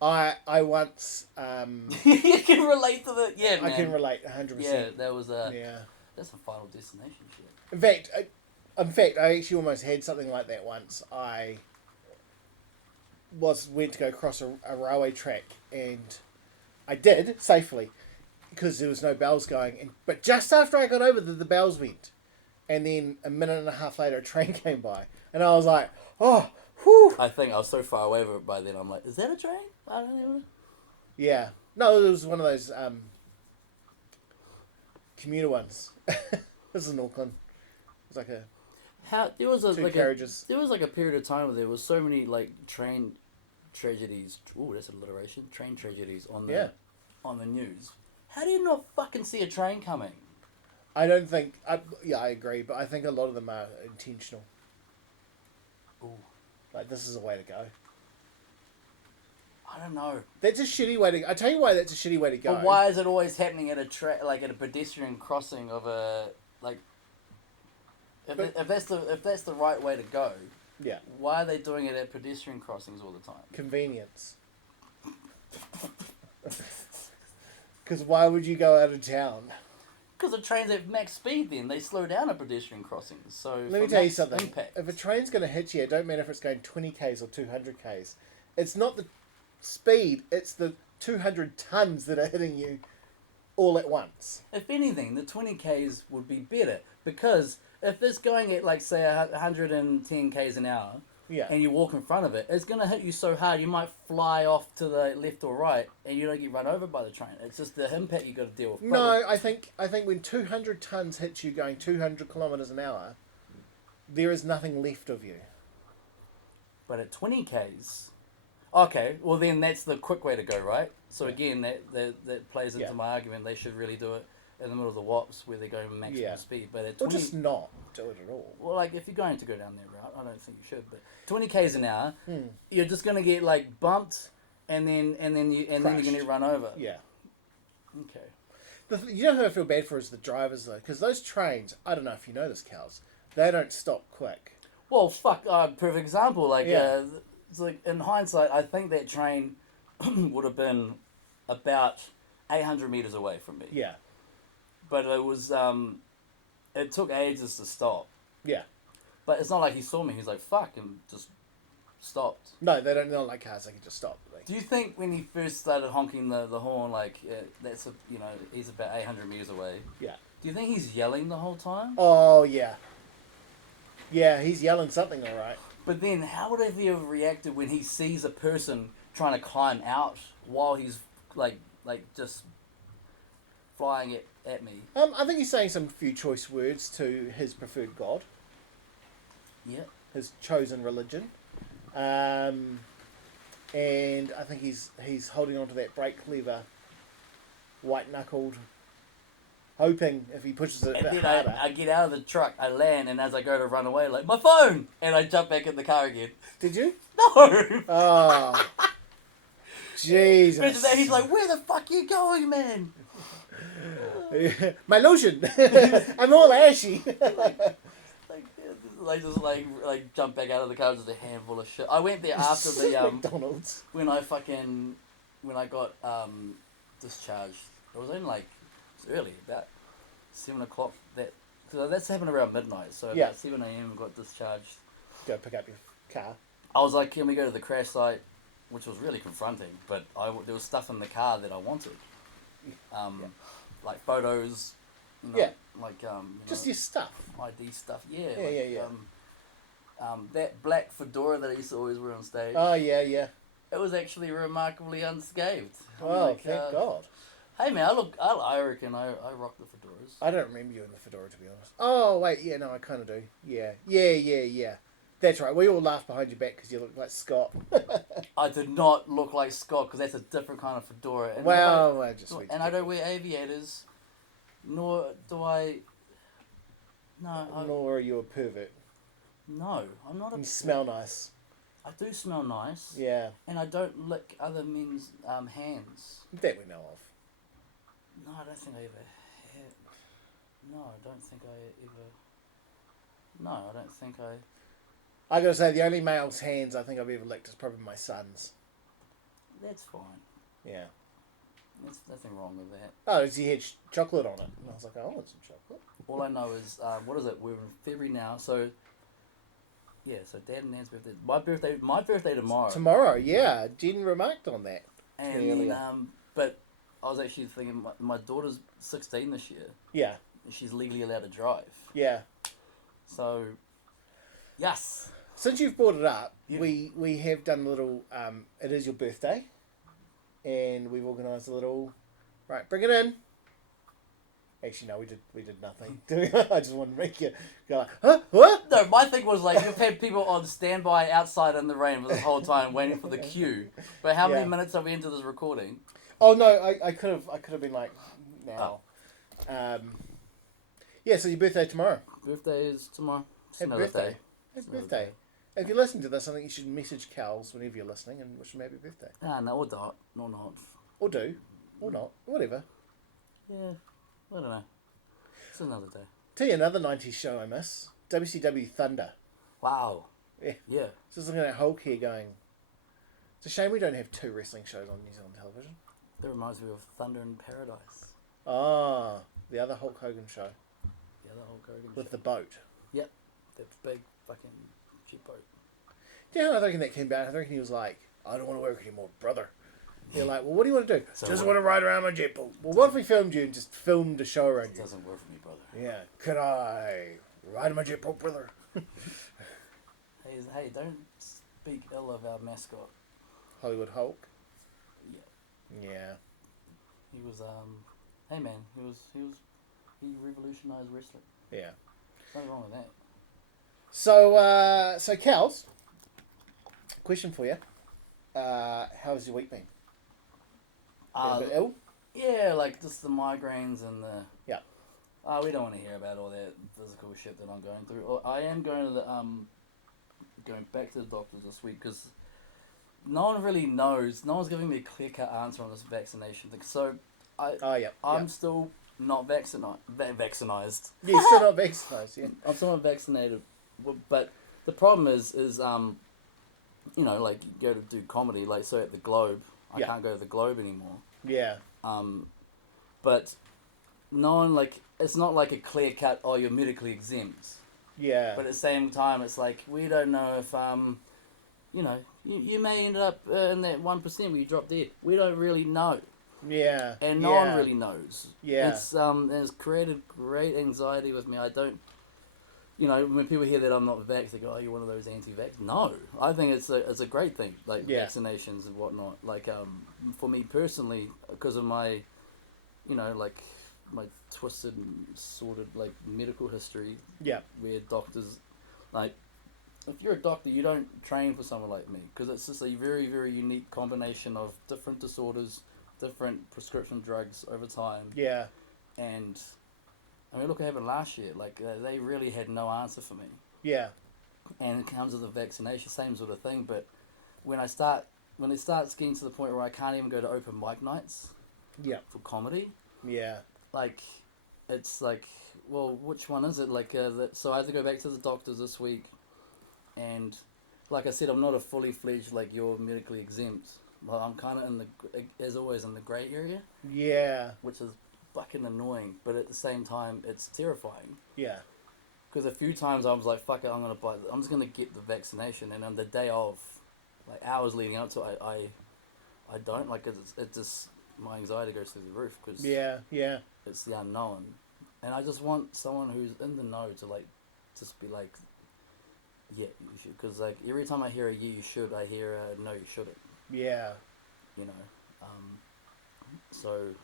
I once... You can relate to the... Yeah, man. I can relate 100%. Yeah, that was a... Yeah. That's a Final Destination shit. In fact, I actually almost had something like that once. I went to go across a railway track, and I did safely because there was no bells going. But just after I got over, the bells went, and then a minute and a half later, a train came by, and I was like, "Oh, whew!" I think I was so far away from it by then. I'm like, "Is that a train?" I don't know. Yeah, no, it was one of those commuter ones. This is in Auckland. It was like there was two carriages. There was a period of time where there was so many train tragedies. Ooh, that's alliteration. Train tragedies on the news. How do you not fucking see a train coming? I don't think. I agree, but I think a lot of them are intentional. Ooh. Like, this is a way to go. I don't know. That's a shitty way to... I tell you why that's a shitty way to go. But why is it always happening at at a pedestrian crossing of a... If that's the right way to go... Yeah. Why are they doing it at pedestrian crossings all the time? Convenience. Because why would you go out of town? Because the train's at max speed then. They slow down at pedestrian crossings. So let me tell you something. If a train's going to hit you, it don't matter if it's going 20 k's or 200 k's. It's not the speed, it's the 200 tons that are hitting you all at once. If anything, the 20 k's would be better. Because if it's going at, say, 110 k's an hour... Yeah. And you walk in front of it, it's going to hit you so hard you might fly off to the left or right and you don't get run over by the train. It's just the impact you got to deal with. No, I think when 200 tons hits you going 200 kilometres an hour, there is nothing left of you. But at 20 Ks, okay, well then that's the quick way to go, right? So again, that plays into my argument. They should really do it in the middle of the WAPs where they're going maximum speed. But at 20, or just not do it at all. well, like if you're going to go down that route, I don't think you should. But 20 Ks an hour, you're just gonna get like bumped, and then you're gonna get run over. Yeah. Okay. You know who I feel bad for is the drivers though, because those trains. I don't know if you know this, Kels. They don't stop quick. Well, fuck. Perfect example. Like, Yeah. it's like in hindsight, I think that train would have been about 800 meters away from me. Yeah. But it was it took ages to stop. Yeah. But it's not like he saw me. He's like, fuck, and just stopped. No, they don't. They're not like cars. They can just stop. Do you think when he first started honking the horn, like that's he's about 800 meters away? Yeah. Do you think he's yelling the whole time? Oh yeah. Yeah, he's yelling something, all right. But then, how would he have reacted when he sees a person trying to climb out while he's like just flying it at me? I think he's saying some few choice words to his preferred god. Yeah. His chosen religion. And I think he's holding on to that brake lever, white knuckled, hoping if he pushes it a bit harder. I get out of the truck, I land, and as I go to run away, like, my phone! And I jump back in the car again. Did you? No! Oh. Jesus. Imagine that, he's like, where the fuck are you going, man? My lotion! I'm all ashy. Like just like jump back out of the car, just a handful of shit. I went there after the McDonald's. when I got discharged. It was only like it was early, about 7 o'clock. That's happened around midnight. So about 7 a.m. got discharged. Go pick up your car. I was like, can we go to the crash site? Which was really confronting, but there was stuff in the car that I wanted, like photos. Like just your stuff. ID stuff, Yeah. That black fedora that I used to always wear on stage. Oh yeah. It was actually remarkably unscathed. Oh, thank God. Hey man, I reckon I rock the fedoras. I don't remember you in the fedora, to be honest. Oh wait, yeah, no, I kind of do. Yeah. That's right. We all laughed behind your back because you look like Scott. I did not look like Scott because that's a different kind of fedora. And I don't wear aviators. Nor do I. No. Nor are you a pervert. No, I'm not a. You smell nice. I do smell nice. Yeah. And I don't lick other men's hands. That we know of. No, I don't think I ever had. No, I don't think I ever. No, I don't think I. I gotta say, the only male's hands I think I've ever licked is probably my son's. That's fine. Yeah. There's nothing wrong with that. Oh, he had chocolate on it. And I was like, I want some chocolate. All I know is, what is it? We're in February now, so... Yeah, so Dad and Nan's birthday... My birthday tomorrow. Tomorrow, yeah. Jen remarked on that. And, but I was actually thinking, my daughter's 16 this year. Yeah. And she's legally allowed to drive. Yeah. So, yes. Since you've brought it up, we have done a little... it is your birthday. And we've organised a little... Right, bring it in. Actually, no, we did nothing. I just wanted to make you go like, huh? What? No, my thing was like, you've had people on standby outside in the rain for this whole time waiting for the queue. But how many minutes are we into this recording? Oh, no, I could have been like, now. Oh. Yeah, so your birthday tomorrow. Birthday is tomorrow. Happy birthday. Happy birthday. If you listen to this, I think you should message Kels whenever you're listening and wish him happy birthday. No, or not. No, not. Or do. Or not. Whatever. Yeah, I don't know. It's another day. Tell you another 90s show I miss. WCW Thunder. Wow. Yeah. Just looking at Hulk here going, it's a shame we don't have 2 wrestling shows on New Zealand television. That reminds me of Thunder in Paradise. Ah, the other Hulk Hogan show. The other Hulk Hogan With show. the boat. Yep. The big fucking cheap boat. Do you know how I reckon that came back? I reckon he was like, I don't want to work anymore, brother. You're like, well, what do you want to do? So just want to ride around my jet boat. Well, what if we filmed you and just filmed a show around It you? doesn't work for me, brother. Yeah. Could I ride my jet boat, brother? Hey, don't speak ill of our mascot. Hollywood Hulk? Yeah. Yeah. He was, hey man, he revolutionized wrestling. Yeah. Nothing wrong with that. So Kels, question for you. How's your week been? Been a Uh, bit ill? yeah, like just the migraines and the. Yeah. We don't want to hear about all that physical shit that I'm going through. I am going to the going back to the doctors this week because no one really knows. No one's giving me a clear-cut answer on this vaccination thing. So I'm still not vaccinized. Yeah, you're still not vaccinated. Yeah. I'm still not vaccinated, but the problem is you know, like you go to do comedy, like so at the Globe, I Yeah. can't go to the Globe anymore. Yeah. But no one like it's not like a clear cut. Oh, you're medically exempt. Yeah. But at the same time, it's like we don't know if you know, you may end up in that 1% where you drop dead. We don't really know, Yeah. and no one really knows. Yeah. It's created great anxiety with me. I don't. You know, when people hear that I'm not vaxxed, they go, "Oh, you're one of those anti-vax." No, I think it's a great thing, like vaccinations and whatnot. Like for me personally, because of my, you know, like my twisted and sordid like medical history. Yeah. Where doctors, like, if you're a doctor, you don't train for someone like me because it's just a very very unique combination of different disorders, different prescription drugs over time. Yeah. And I mean, look what happened last year. Like, they really had no answer for me. Yeah. And it comes with the vaccination, same sort of thing. But when it starts getting to the point where I can't even go to open mic nights Yeah. for comedy, Yeah. like, it's like, well, which one is it? Like, so I had to go back to the doctors this week. And like I said, I'm not a fully fledged, like, you're medically exempt. But I'm kind of as always, in the grey area. Yeah. Which is fucking annoying, but at the same time it's terrifying Yeah. because a few times I was like, fuck it, I'm just gonna get the vaccination, and on the day of, like hours leading up to it, I don't, like, it's just my anxiety goes through the roof because Yeah. it's the unknown, and I just want someone who's in the know to like just be like, yeah, you should, because like every time I hear a yeah you should, I hear a no you shouldn't, Yeah. you know, So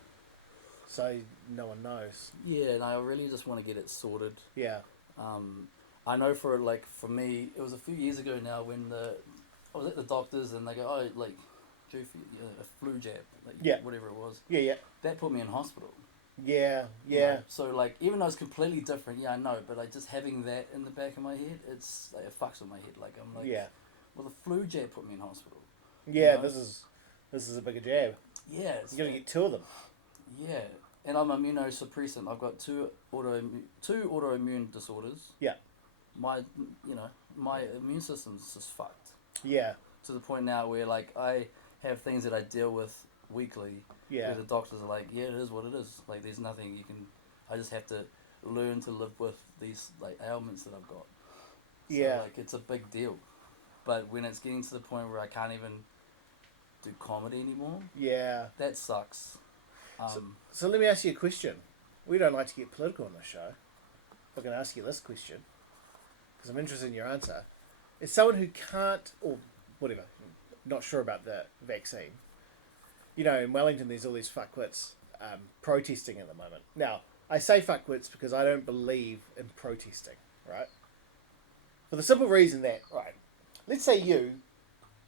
no one knows. yeah, and I really just want to get it sorted. Yeah. I know for me, it was a few years ago now when I was at the doctors and they go, oh, like, due for a flu jab, like, whatever it was. Yeah. Yeah. That put me in hospital. Yeah. You Yeah. know? So like, even though it's completely different, yeah, I know, but like just having that in the back of my head, it's like, it fucks with my head. Like I'm like, Yeah. well, the flu jab put me in hospital. Yeah. You know? This is a bigger jab. Yeah, You're gonna get two of them. Yeah, and I'm immunosuppressant. I've got two autoimmune disorders. Yeah. My immune system's just fucked. Yeah. To the point now where like I have things that I deal with weekly. Yeah. Where the doctors are like, yeah, it is what it is. Like there's nothing you can. I just have to learn to live with these like ailments that I've got. So, Yeah. like it's a big deal, but when it's getting to the point where I can't even do comedy anymore, Yeah. that sucks. So let me ask you a question. We don't like to get political on this show. I'm going to ask you this question because I'm interested in your answer. As someone who can't, or whatever, not sure about the vaccine, you know, in Wellington there's all these fuckwits protesting at the moment. Now, I say fuckwits because I don't believe in protesting, right? For the simple reason that, right, let's say you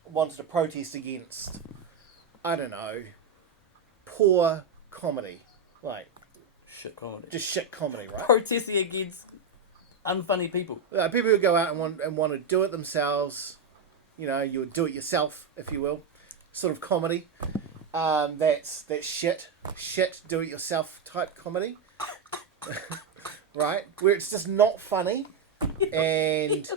wanted to protest against, I don't know, poor comedy, like shit comedy. just shit comedy, right? Protesting against unfunny people. People who go out and want to do it themselves, you know, you would do it yourself, if you will, sort of comedy. That's shit do it yourself type comedy, right? Where it's just not funny, and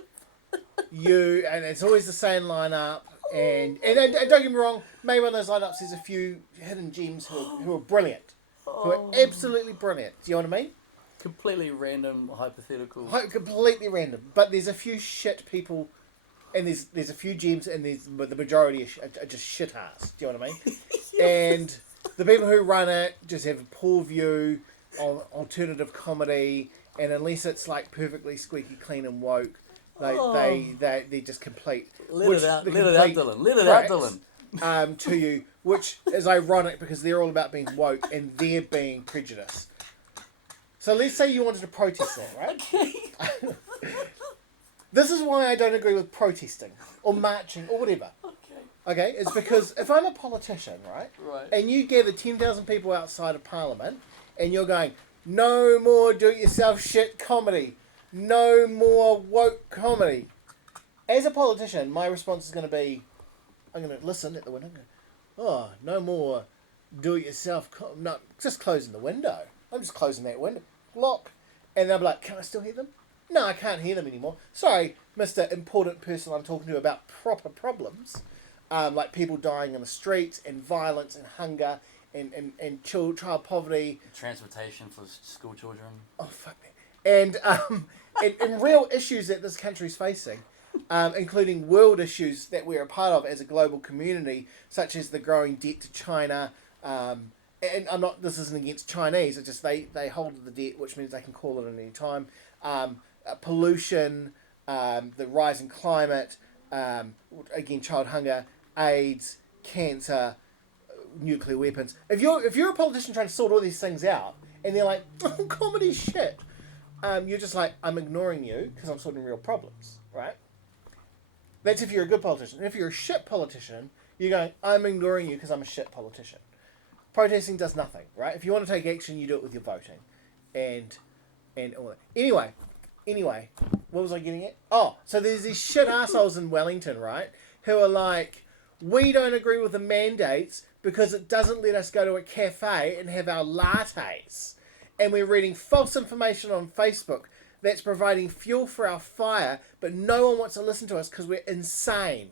it's always the same lineup. And don't get me wrong, maybe on those lineups there's a few hidden gems who are brilliant, who are absolutely brilliant. Do you know what I mean? Completely random, hypothetical. Completely random. But there's a few shit people, and there's a few gems, and but the majority are just shit ass. Do you know what I mean? And the people who run it just have a poor view on alternative comedy, and unless it's like perfectly squeaky clean and woke, they're just complete. Let it out, Dylan. Let it out, Dylan. To you, which is ironic because they're all about being woke and they're being prejudiced. So let's say you wanted to protest that, right? Okay. This is why I don't agree with protesting or marching or whatever. Okay, it's because if I'm a politician, right, and you gather 10,000 people outside of Parliament, and you're going, no more do-it-yourself shit comedy, no more woke comedy. As a politician, my response is going to be, I'm going to listen at the window and go, oh, no more do-it-yourself, no, just closing the window. I'm just closing that window. Lock. And they'll be like, can I still hear them? No, I can't hear them anymore. Sorry, Mr. Important Person I'm talking to about proper problems. Like people dying in the streets, and violence, and hunger, and child poverty. Transportation for school children. Oh, fuck that. And real issues that this country's facing, including world issues that we're a part of as a global community, such as the growing debt to China. And this isn't against Chinese, it's just they hold the debt, which means they can call it at any time. Pollution, the rise in climate, again, child hunger, AIDS, cancer, nuclear weapons. If you're a politician trying to sort all these things out, and they're like, oh, comedy shit, you're just like, I'm ignoring you because I'm sorting real problems, right? That's if you're a good politician. And if you're a shit politician, you're going, I'm ignoring you because I'm a shit politician. Protesting does nothing, right? If you want to take action, you do it with your voting, and all that. Anyway, what was I getting at? Oh, so there's these shit assholes in Wellington, right? Who are like, we don't agree with the mandates because it doesn't let us go to a cafe and have our lattes. And we're reading false information on Facebook that's providing fuel for our fire, but no one wants to listen to us because we're insane.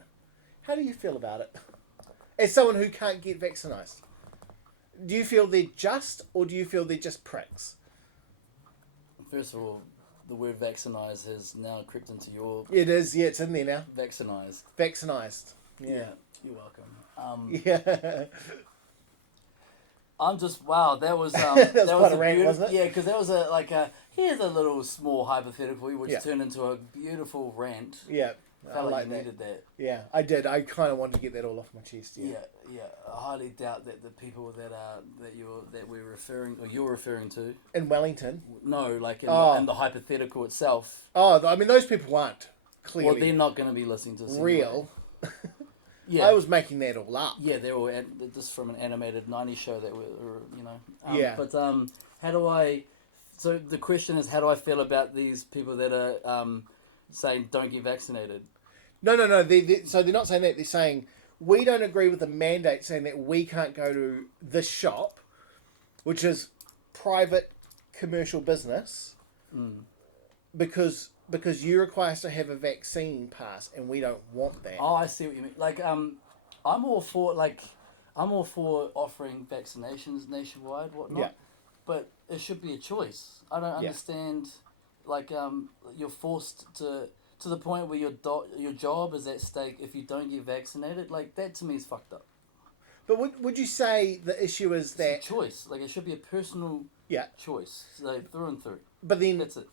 How do you feel about it? As someone who can't get vaccinated. Do you feel they're just, or do you feel they're just pricks? First of all, the word vaccinized has now crept into your... It is, yeah, it's in there now. Vaccinized. Vaccinized. Yeah. You're welcome. Yeah. I'm just, wow, that was... that was quite a rant, wasn't it? Yeah, because that was here's a little small hypothetical which turned into a beautiful rant. Yeah. I felt like you needed that. Yeah, I did. I kind of wanted to get that all off my chest. Yeah. I highly doubt that the people you're referring to in Wellington. No, like in the hypothetical itself. Oh, I mean, those people aren't clearly. Well, they're not going to be listening to this real. Yeah, I was making that all up. Yeah, they're all just from an animated '90s show that were, yeah. But how do I? So the question is, how do I feel about these people that are saying don't get vaccinated? No. So they're not saying that. They're saying we don't agree with the mandate saying that we can't go to this shop, which is private commercial business, because you require us to have a vaccine pass, and we don't want that. Oh, I see what you mean. Like, I'm all for offering vaccinations nationwide, whatnot. Yeah. But it should be a choice. I don't understand. Like, you're forced to the point where your job is at stake if you don't get vaccinated. Like, that to me is fucked up. But would you say the issue is that it's a choice? Like, it should be a personal choice, like through and through. But then that's it.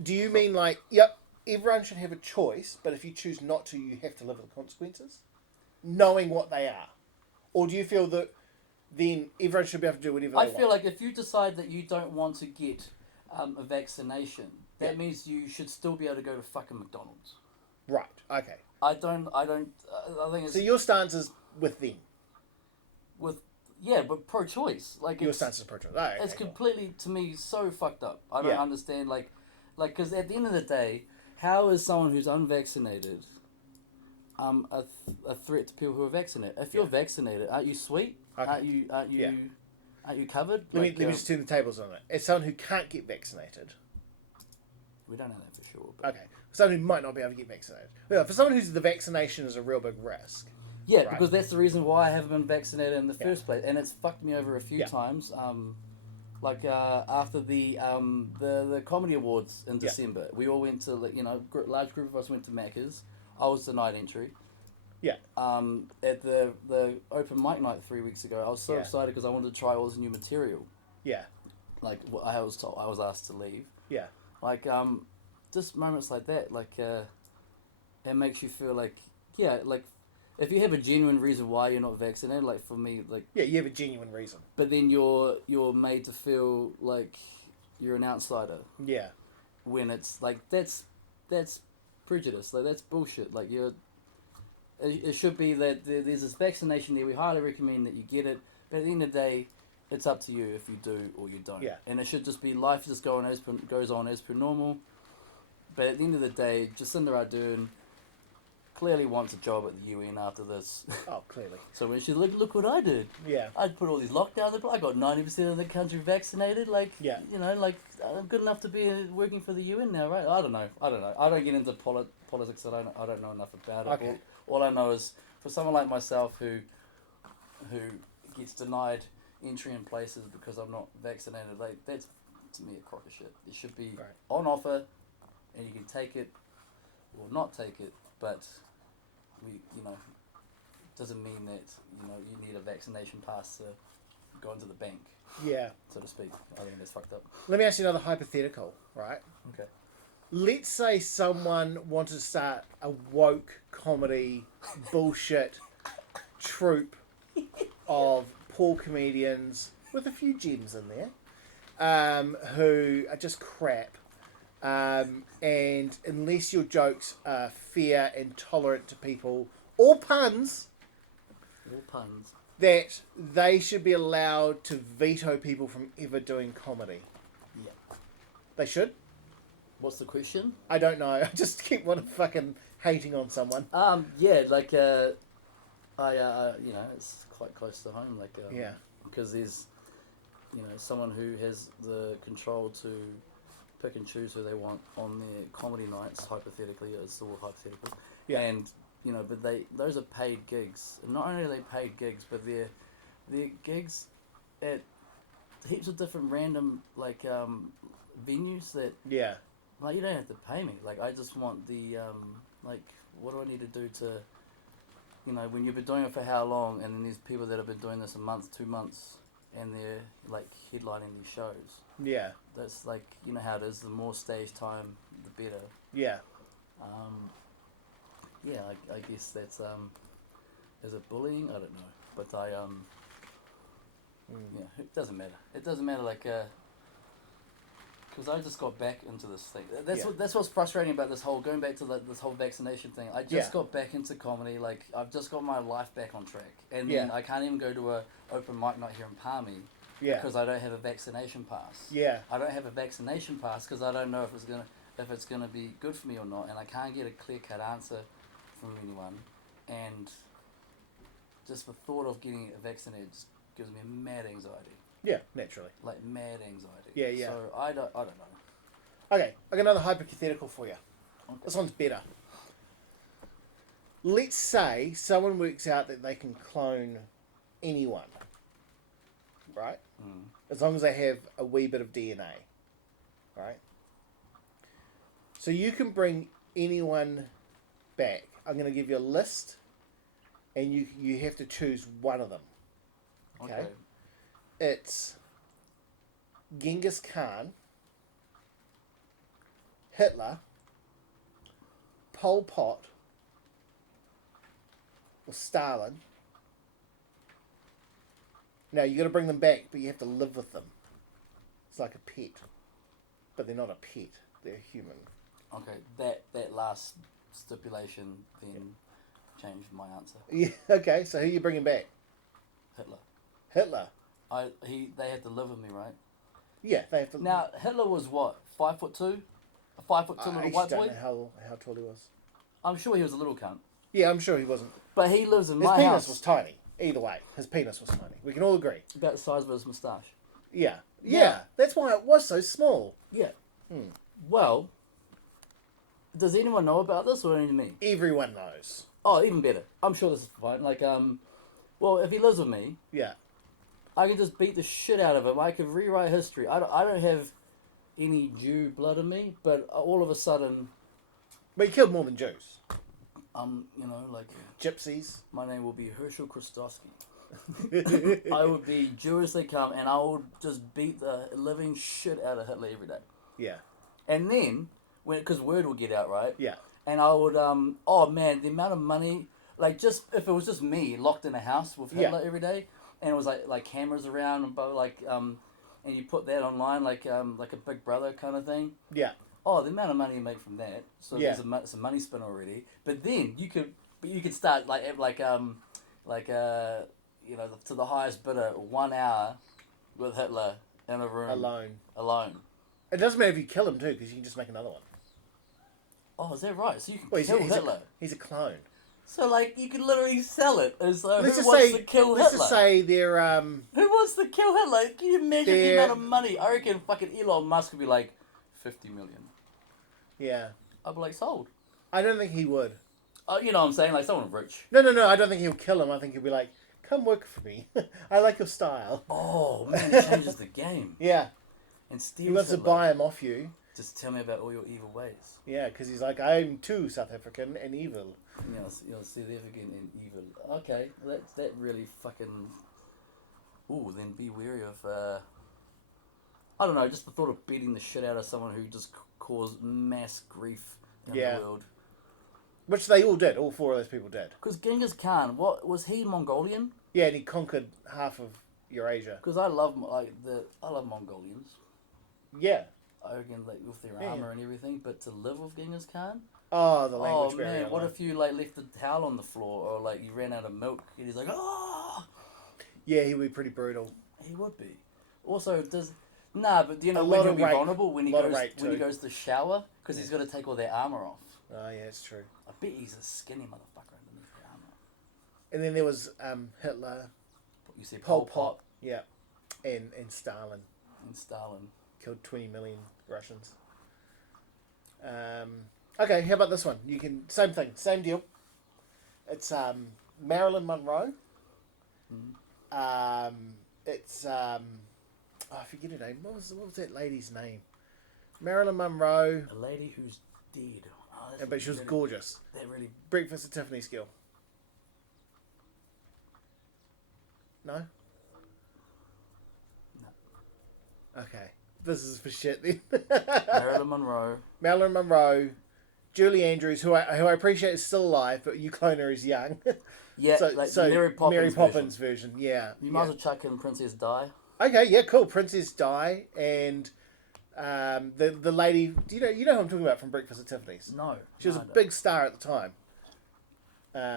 Do you mean like, yep, everyone should have a choice, but if you choose not to, you have to live with the consequences, knowing what they are? Or do you feel that then everyone should be able to do whatever they want? I feel like if you decide that you don't want to get a vaccination, that means you should still be able to go to fucking McDonald's. Right. Okay. I think it's... So your stance is with them? But pro-choice. Like, your stance is pro-choice. Oh, okay, it's completely, to me, so fucked up. I don't understand, like, because at the end of the day, how is someone who's unvaccinated a threat to people who are vaccinated? If you're vaccinated, aren't you sweet? Okay. Aren't you covered? Let me just turn the tables on it. As someone who can't get vaccinated, we don't know that for sure. But... Okay. For someone who might not be able to get vaccinated. Yeah, for someone who's the vaccination is a real big risk. Yeah, right? Because that's the reason why I haven't been vaccinated in the first place, and it's fucked me over a few times. After the comedy awards in December, we all went to large group of us went to Macca's. I was denied entry. Yeah. At the open mic night 3 weeks ago, I was so excited because I wanted to try all this new material. Yeah. Like I was asked to leave. Yeah. Like just moments like that, like it makes you feel like like if you have a genuine reason why you're not vaccinated, like for me, like you have a genuine reason. But then you're made to feel like you're an outsider. Yeah. When it's like that's prejudice. Like that's bullshit. Like it should be that there's this vaccination there. We highly recommend that you get it. But at the end of the day, it's up to you if you do or you don't. Yeah. And it should just be life just goes on as per normal. But at the end of the day, Jacinda Ardern clearly wants a job at the UN after this. Oh, clearly. So when she look what I did. Yeah. I put all these lockdowns. I got 90% of the country vaccinated. Like, Yeah. you know, like I'm good enough to be working for the UN now, right? I don't know. I don't get into politics. I don't know enough about it. Okay. All I know is for someone like myself who gets denied entry in places because I'm not vaccinated, like that's to me a crock of shit. It should be on offer, and you can take it or not take it, but doesn't mean that you need a vaccination pass to go into the bank, Yeah. so to speak. I think that's fucked up. Let me ask you another hypothetical, right? Okay. Let's say someone wanted to start a woke comedy bullshit troupe of poor comedians with a few gems in there, who are just crap. And unless your jokes are fair and tolerant to people, or puns, that they should be allowed to veto people from ever doing comedy. Yeah. They should? What's the question? I don't know. I just keep wanting fucking hating on someone. Yeah, like it's quite close to home, like Yeah. because there's someone who has the control to pick and choose who they want on their comedy nights. Hypothetically, it's all hypothetical. Yeah. And but those are paid gigs. And not only are they paid gigs, but they're gigs at heaps of different random venues that Yeah. like you don't have to pay me. Like I just want the like what do I need to do to when you've been doing it for how long, and then there's people that have been doing this a month, 2 months, and they're like headlining these shows. Yeah. That's like how it is. The more stage time, the better. Yeah. Yeah, I guess that's is it bullying? I don't know, but yeah, it doesn't matter. It doesn't matter because I just got back into this thing. That's what's frustrating about this whole going back to this whole vaccination thing. I just got back into comedy. Like I've just got my life back on track, and then I can't even go to a open mic night here in Palmy because I don't have a vaccination pass. Yeah. I don't have a vaccination pass because I don't know if it's gonna be good for me or not, and I can't get a clear cut answer from anyone, and just the thought of getting vaccinated just gives me mad anxiety. Yeah, naturally. Like mad anxiety. Yeah, yeah. So I don't know. Okay, I got another hypothetical for you. Okay. This one's better. Let's say someone works out that they can clone anyone, right? Mm. As long as they have a wee bit of DNA, right? So you can bring anyone back. I'm going to give you a list, and you have to choose one of them. Okay? It's Genghis Khan, Hitler, Pol Pot, or Stalin. Now you got to bring them back, but you have to live with them. It's like a pet, but they're not a pet; they're human. Okay, that last stipulation then changed my answer. Yeah. Okay. So who are you bringing back? Hitler. Hitler. They had to live with me, right? Yeah, they have to. Now Hitler was what, 5'2", a 5'2" little white I boy. don't know how tall he was. I'm sure he was a little cunt. Yeah, I'm sure he wasn't. But he lives in His my penis house. was tiny. Either way, his penis was tiny. We can all agree. About the size of his moustache. Yeah. Yeah. That's why it was so small. Yeah. Well, does anyone know about this or only me? Everyone knows. Oh, even better. I'm sure this is fine. Like, well, if he lives with me, Yeah. I can just beat the shit out of him. I could rewrite history. I don't have any Jew blood in me, but all of a sudden, But he killed more than Jews. like Gypsies. my name will be Herschel Krostowski. I would be Jewishly come, and I would just beat the living shit out of Hitler every day. Yeah. And then, because word will get out, right? Yeah. And I would, oh man, the amount of money, like just if it was just me locked in a house with Hitler every day, and it was like cameras around and and you put that online like a Big Brother kind of thing. Yeah. oh, the amount of money you make from that, so Yeah. there's it's a money spin already. But then you could start to the highest bidder 1 hour with Hitler in a room alone. It doesn't matter if you kill him too, because you can just make another one. Oh, is that right? So you can Well, kill Hitler. He's a clone. So like you could literally sell it as who Let's wants to kill Hitler? Let's just say they're Who wants to kill Hitler? Can you imagine the amount of money? I reckon fucking Elon Musk would be like 50 million. Yeah. I'd be like, sold. I don't think he would. You know what I'm saying? Like someone rich. No. I don't think he'll kill him. I think he'll be like, come work for me. I like your style. Oh, man, it changes the game. Yeah. And He wants to buy him off you. Just tell me about all your evil ways. Yeah, because he's like, I'm too South African and evil. South African and evil. Okay, that really fucking... Ooh, then be wary of... I don't know, just the thought of beating the shit out of someone who just caused mass grief in the world. Which they all did. All 4 of those people did. Because Genghis Khan, what was he Mongolian? Yeah, and he conquered half of Eurasia. Because I love Mongolians. Yeah. I reckon like with their armor and everything, but to live with Genghis Khan. Oh, the language Oh barrier. man, what if you like left the towel on the floor, or like you ran out of milk, and he's like, oh. Yeah, he would be pretty brutal. He would be. Also, but do you know A when lot he'll of be rape. vulnerable when he Lot of goes rape when he too. goes to shower because he's got to take all their armor off. Oh yeah, it's true. I bet he's a skinny motherfucker underneath the armor. And then there was Hitler, You see Pol Pot, yeah, and Stalin. and Stalin. Killed 20 million Russians. Okay, how about this one? You can same thing, same deal. It's Marilyn Monroe. It's I forget her name. What was that lady's name? Marilyn Monroe. A lady who's dead. Oh, Yeah, but she was gorgeous. That really. Breakfast at Tiffany's girl. No? No. Okay. This is for shit then. Marilyn Monroe. Marilyn Monroe, Julie Andrews, who I appreciate is still alive, but you clone her as young. Yeah, Mary Poppins version. Yeah. You might as well chuck in Princess Di. Okay, yeah, cool. Princess Di and the lady. Do you know who I'm talking about from Breakfast at Tiffany's? No. She was no, a big star at the time.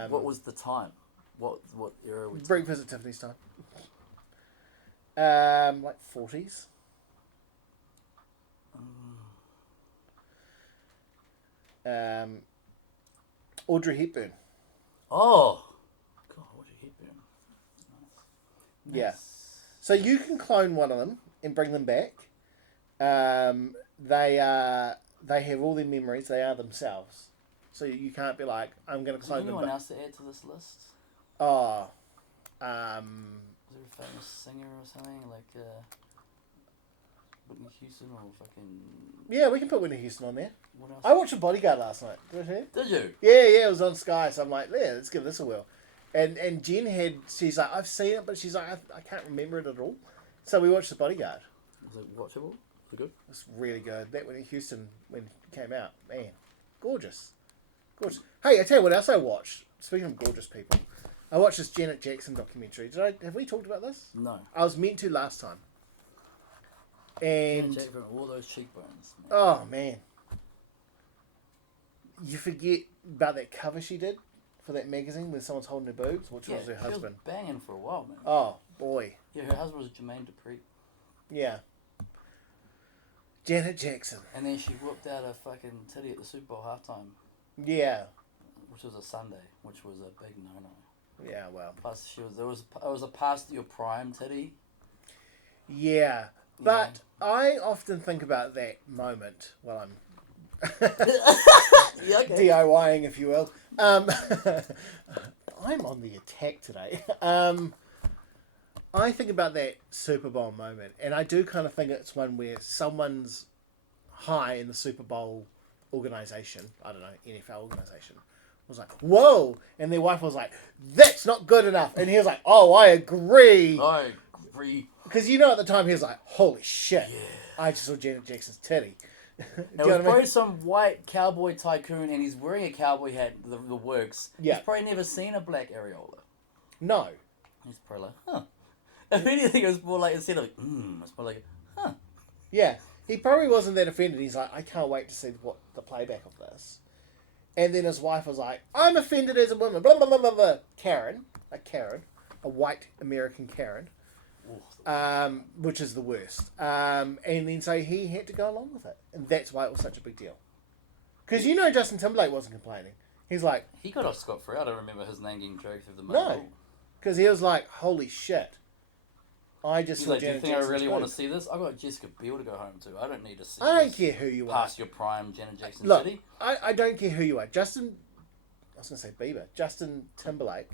What was the time? What era were we Breakfast at Tiffany's time. Like 40s. Audrey Hepburn. Oh! God, Audrey Hepburn. Nice. Yeah. So you can clone one of them and bring them back. They have all their memories. They are themselves. So you can't be like, I'm going to Is there clone them anyone back. else to add to this list? Oh. Is there a famous singer or something? Like Whitney Houston or fucking... Yeah, we can put Whitney Houston on there. What else? I watched The Bodyguard last night. Did I tell you? Did you? Yeah, it was on Sky. So I'm like, yeah, let's give this a whirl. And Jen she's like, I've seen it, but she's like, I can't remember it at all. So we watched The Bodyguard. Was it watchable? Was it good? It's really good. That Whitney Houston when it came out, man, gorgeous. Hey, I tell you what else I watched. Speaking of gorgeous people, I watched this Janet Jackson documentary. Have we talked about this? No. I was meant to last time. And Jack from all those cheekbones. Man. oh man, you forget about that cover she did for that magazine when someone's holding her boobs, which was her husband. She was banging for a while, man. Oh boy. Yeah, her husband was Jermaine Dupri. Yeah. Janet Jackson. And then she whipped out a fucking titty at the Super Bowl halftime. Yeah. Which was a Sunday, which was a big no-no. Yeah. Well. Plus, it was a past your prime titty. Yeah. But I often think about that moment while I'm Yeah, okay. DIYing, if you will. I'm on the attack today. I think about that Super Bowl moment, and I do kind of think it's one where someone's high in the Super Bowl organization, I don't know, NFL organization, was like, whoa! And their wife was like, that's not good enough. And he was like, oh, I agree. I agree. Because at the time he was like, holy shit, I just saw Janet Jackson's titty. It was probably some white cowboy tycoon, and he's wearing a cowboy hat, the works. Yeah. He's probably never seen a black areola. No. He's probably like, huh. If anything, it was more like, instead of like, it's more like, huh. Yeah. he probably wasn't that offended. He's like, I can't wait to see what the playback of this. And then his wife was like, I'm offended as a woman. Blah, blah, blah, blah, blah. Karen, a white American Karen, which is the worst. And then so he had to go along with it. And that's why it was such a big deal. Because Justin Timberlake wasn't complaining. He's like... He got off scot-free. I don't remember his name getting dragged through the mud. No. Because he was like, holy shit. I just He's saw like, do you Janet think I Jackson's really want to boobs. see this? I got Jessica Biel to go home to. I don't need to see I don't this care who you are. past your prime Janet Jackson Look, City. I don't care who you are. I was going to say Bieber. Justin Timberlake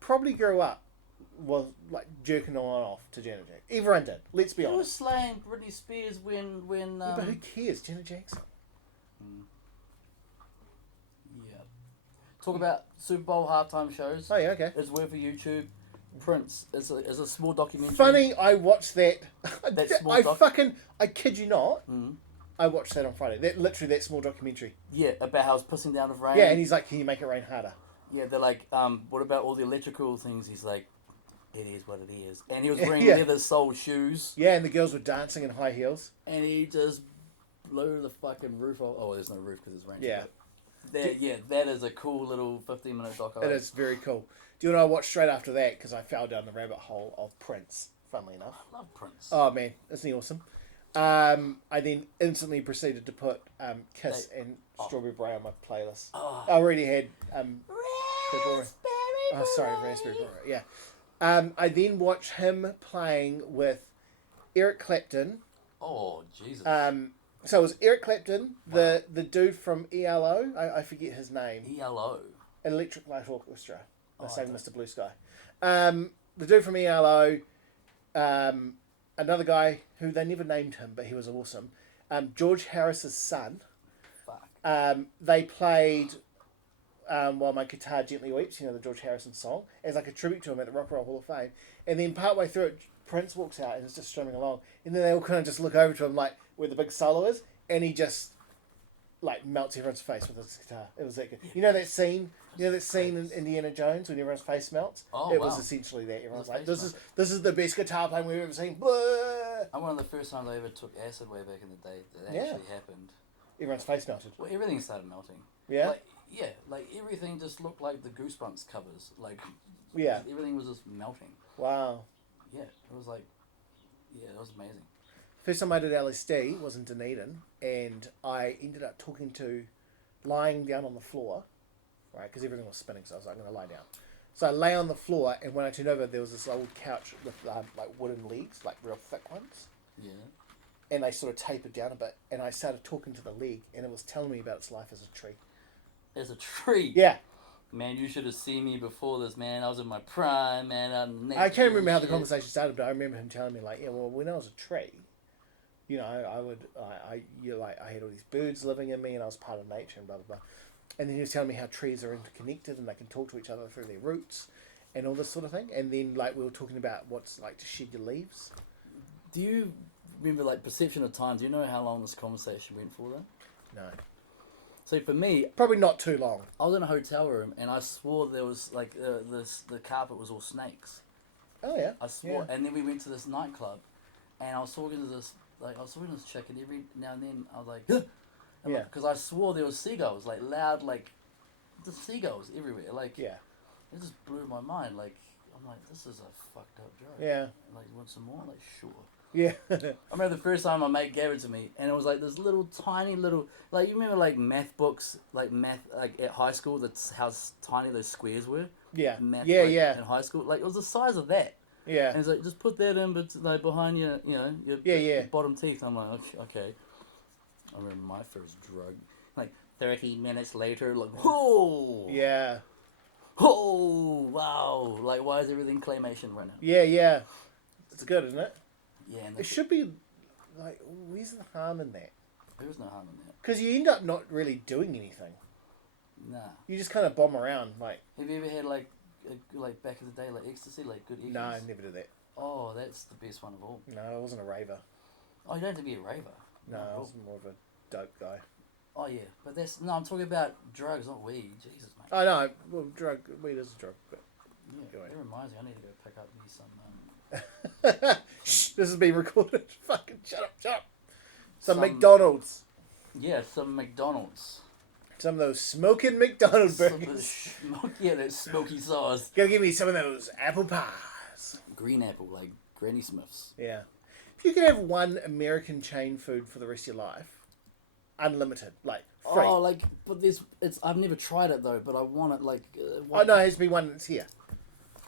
probably grew up was like jerking on off to Janet Jackson. Everyone did. Let's be He was honest. slaying Britney Spears when But who cares? Janet Jackson. yeah. Talk about Super Bowl halftime shows. Oh yeah, okay. It's worth for YouTube. Prince is a small documentary. Funny, I watched that. That small I kid you not. I watched that on Friday. That small documentary. Yeah, about how it's pissing down with rain. Yeah, and he's like, can you make it rain harder? Yeah, they're like, what about all the electrical things? He's like, it is what it is. And he was wearing Yeah. leather sole shoes. Yeah, and the girls were dancing in high heels. And he just blew the fucking roof off. Oh, there's no roof because it's raining. Yeah. That is a cool little 15-minute doc. It is very cool. Do you know what I watched straight after that? Because I fell down the rabbit hole of Prince, funnily enough. I love Prince. Oh, man. Isn't he awesome? I then instantly proceeded to put Kiss and Strawberry Beret on my playlist. I already had... Raspberry Beret, yeah. I then watched him playing with Eric Clapton. Oh, Jesus. So it was Eric Clapton, the dude from ELO. I forget his name. ELO. Electric Light Orchestra. I sang Mr. Blue Sky. The dude from ELO. Another guy who they never named him, but he was awesome. George Harris's son. Fuck. They played While My Guitar Gently Weeps, the George Harrison song, as like a tribute to him at the Rock and Roll Hall of Fame. And then partway through it, Prince walks out and it's just strumming along. And then they all kind of just look over to him like where the big solo is, and he just like melts everyone's face with his guitar. It was that good. You know that scene in Indiana Jones when everyone's face melts? Oh, it wow. was essentially that. Everyone's The like, face this is the best guitar playing we've ever seen. Blah! And one of the first times I ever took acid way back in the day that Yeah. actually happened. Everyone's face melted. Well, everything started melting. Yeah? Like everything just looked like the Goosebumps covers. Like, Yeah. everything was just melting. Wow. Yeah, it was like, it was amazing. First time I did LSD was in Dunedin, and I ended up lying down on the floor, right, because everything was spinning, so I was like, I'm going to lie down. So I lay on the floor, and when I turned over, there was this old couch with like wooden legs, like real thick ones, Yeah. and they sort of tapered down a bit, and I started talking to the leg, and it was telling me about its life as a tree. There's a tree. Yeah. Man, you should have seen me before this, man. I was in my prime, man. I can't remember how the conversation started, but I remember him telling me, like, yeah, well, when I was a tree, I had all these birds living in me, and I was part of nature, and blah, blah, blah. And then he was telling me how trees are interconnected, and they can talk to each other through their roots, and all this sort of thing. And then, like, we were talking about what's like to shed your leaves. Do you remember, like, perception of time? Do you know how long this conversation went for, though? No. So for me, Probably not too long. I was in a hotel room, and I swore there was, like, the carpet was all snakes. Oh, yeah. I swore, Yeah. and then we went to this nightclub, and I was talking to this chick, and every now and then I was like, huh! Yeah. Because I swore there was seagulls, like loud, like, the seagulls everywhere, like, Yeah. it just blew my mind, like, I'm like, this is a fucked up joke. Yeah. Like, you want some more? Like, sure. Yeah. I remember the first time my mate gave it to me, and it was like this little tiny little, like, you remember like math books, like at high school, that's how tiny those squares were. Yeah. Math, Yeah, like, yeah. In high school, like it was the size of that. Yeah. And it's like, just put that in, but like behind your, your bottom teeth. I'm like, okay. I remember my first drug, like 30 minutes later, like, whoa. Yeah. Oh wow! Like, why is everything claymation right now? Yeah, yeah. It's good, isn't it? Yeah, and It should be, like, where's the harm in that? there was no harm in that. Because you end up not really doing anything. Nah. You just kind of bomb around, like, Have you ever had like back in the day, like ecstasy, like good ecstasy? no, I never did that. Oh, that's the best one of all. No, I wasn't a raver. Oh, you don't have to be a raver. No, Not at I all. was more of a dope guy. Oh yeah, but I'm talking about drugs, not weed. Jesus, mate. Oh, no, well, weed is a drug, but... Yeah, go ahead. it reminds me. I need to go pick up me some. Shh, this is being recorded. Fucking shut up. Some McDonald's. Yeah, some McDonald's. Some of those smoking McDonald's Some of the burgers. that smoky sauce. Gotta give me some of those apple pies. Green apple, like Granny Smith's. Yeah. If you could have one American chain food for the rest of your life, unlimited, like free. Oh, like, but I've never tried it though, but I want it, like... Oh, no, it has to be one that's here.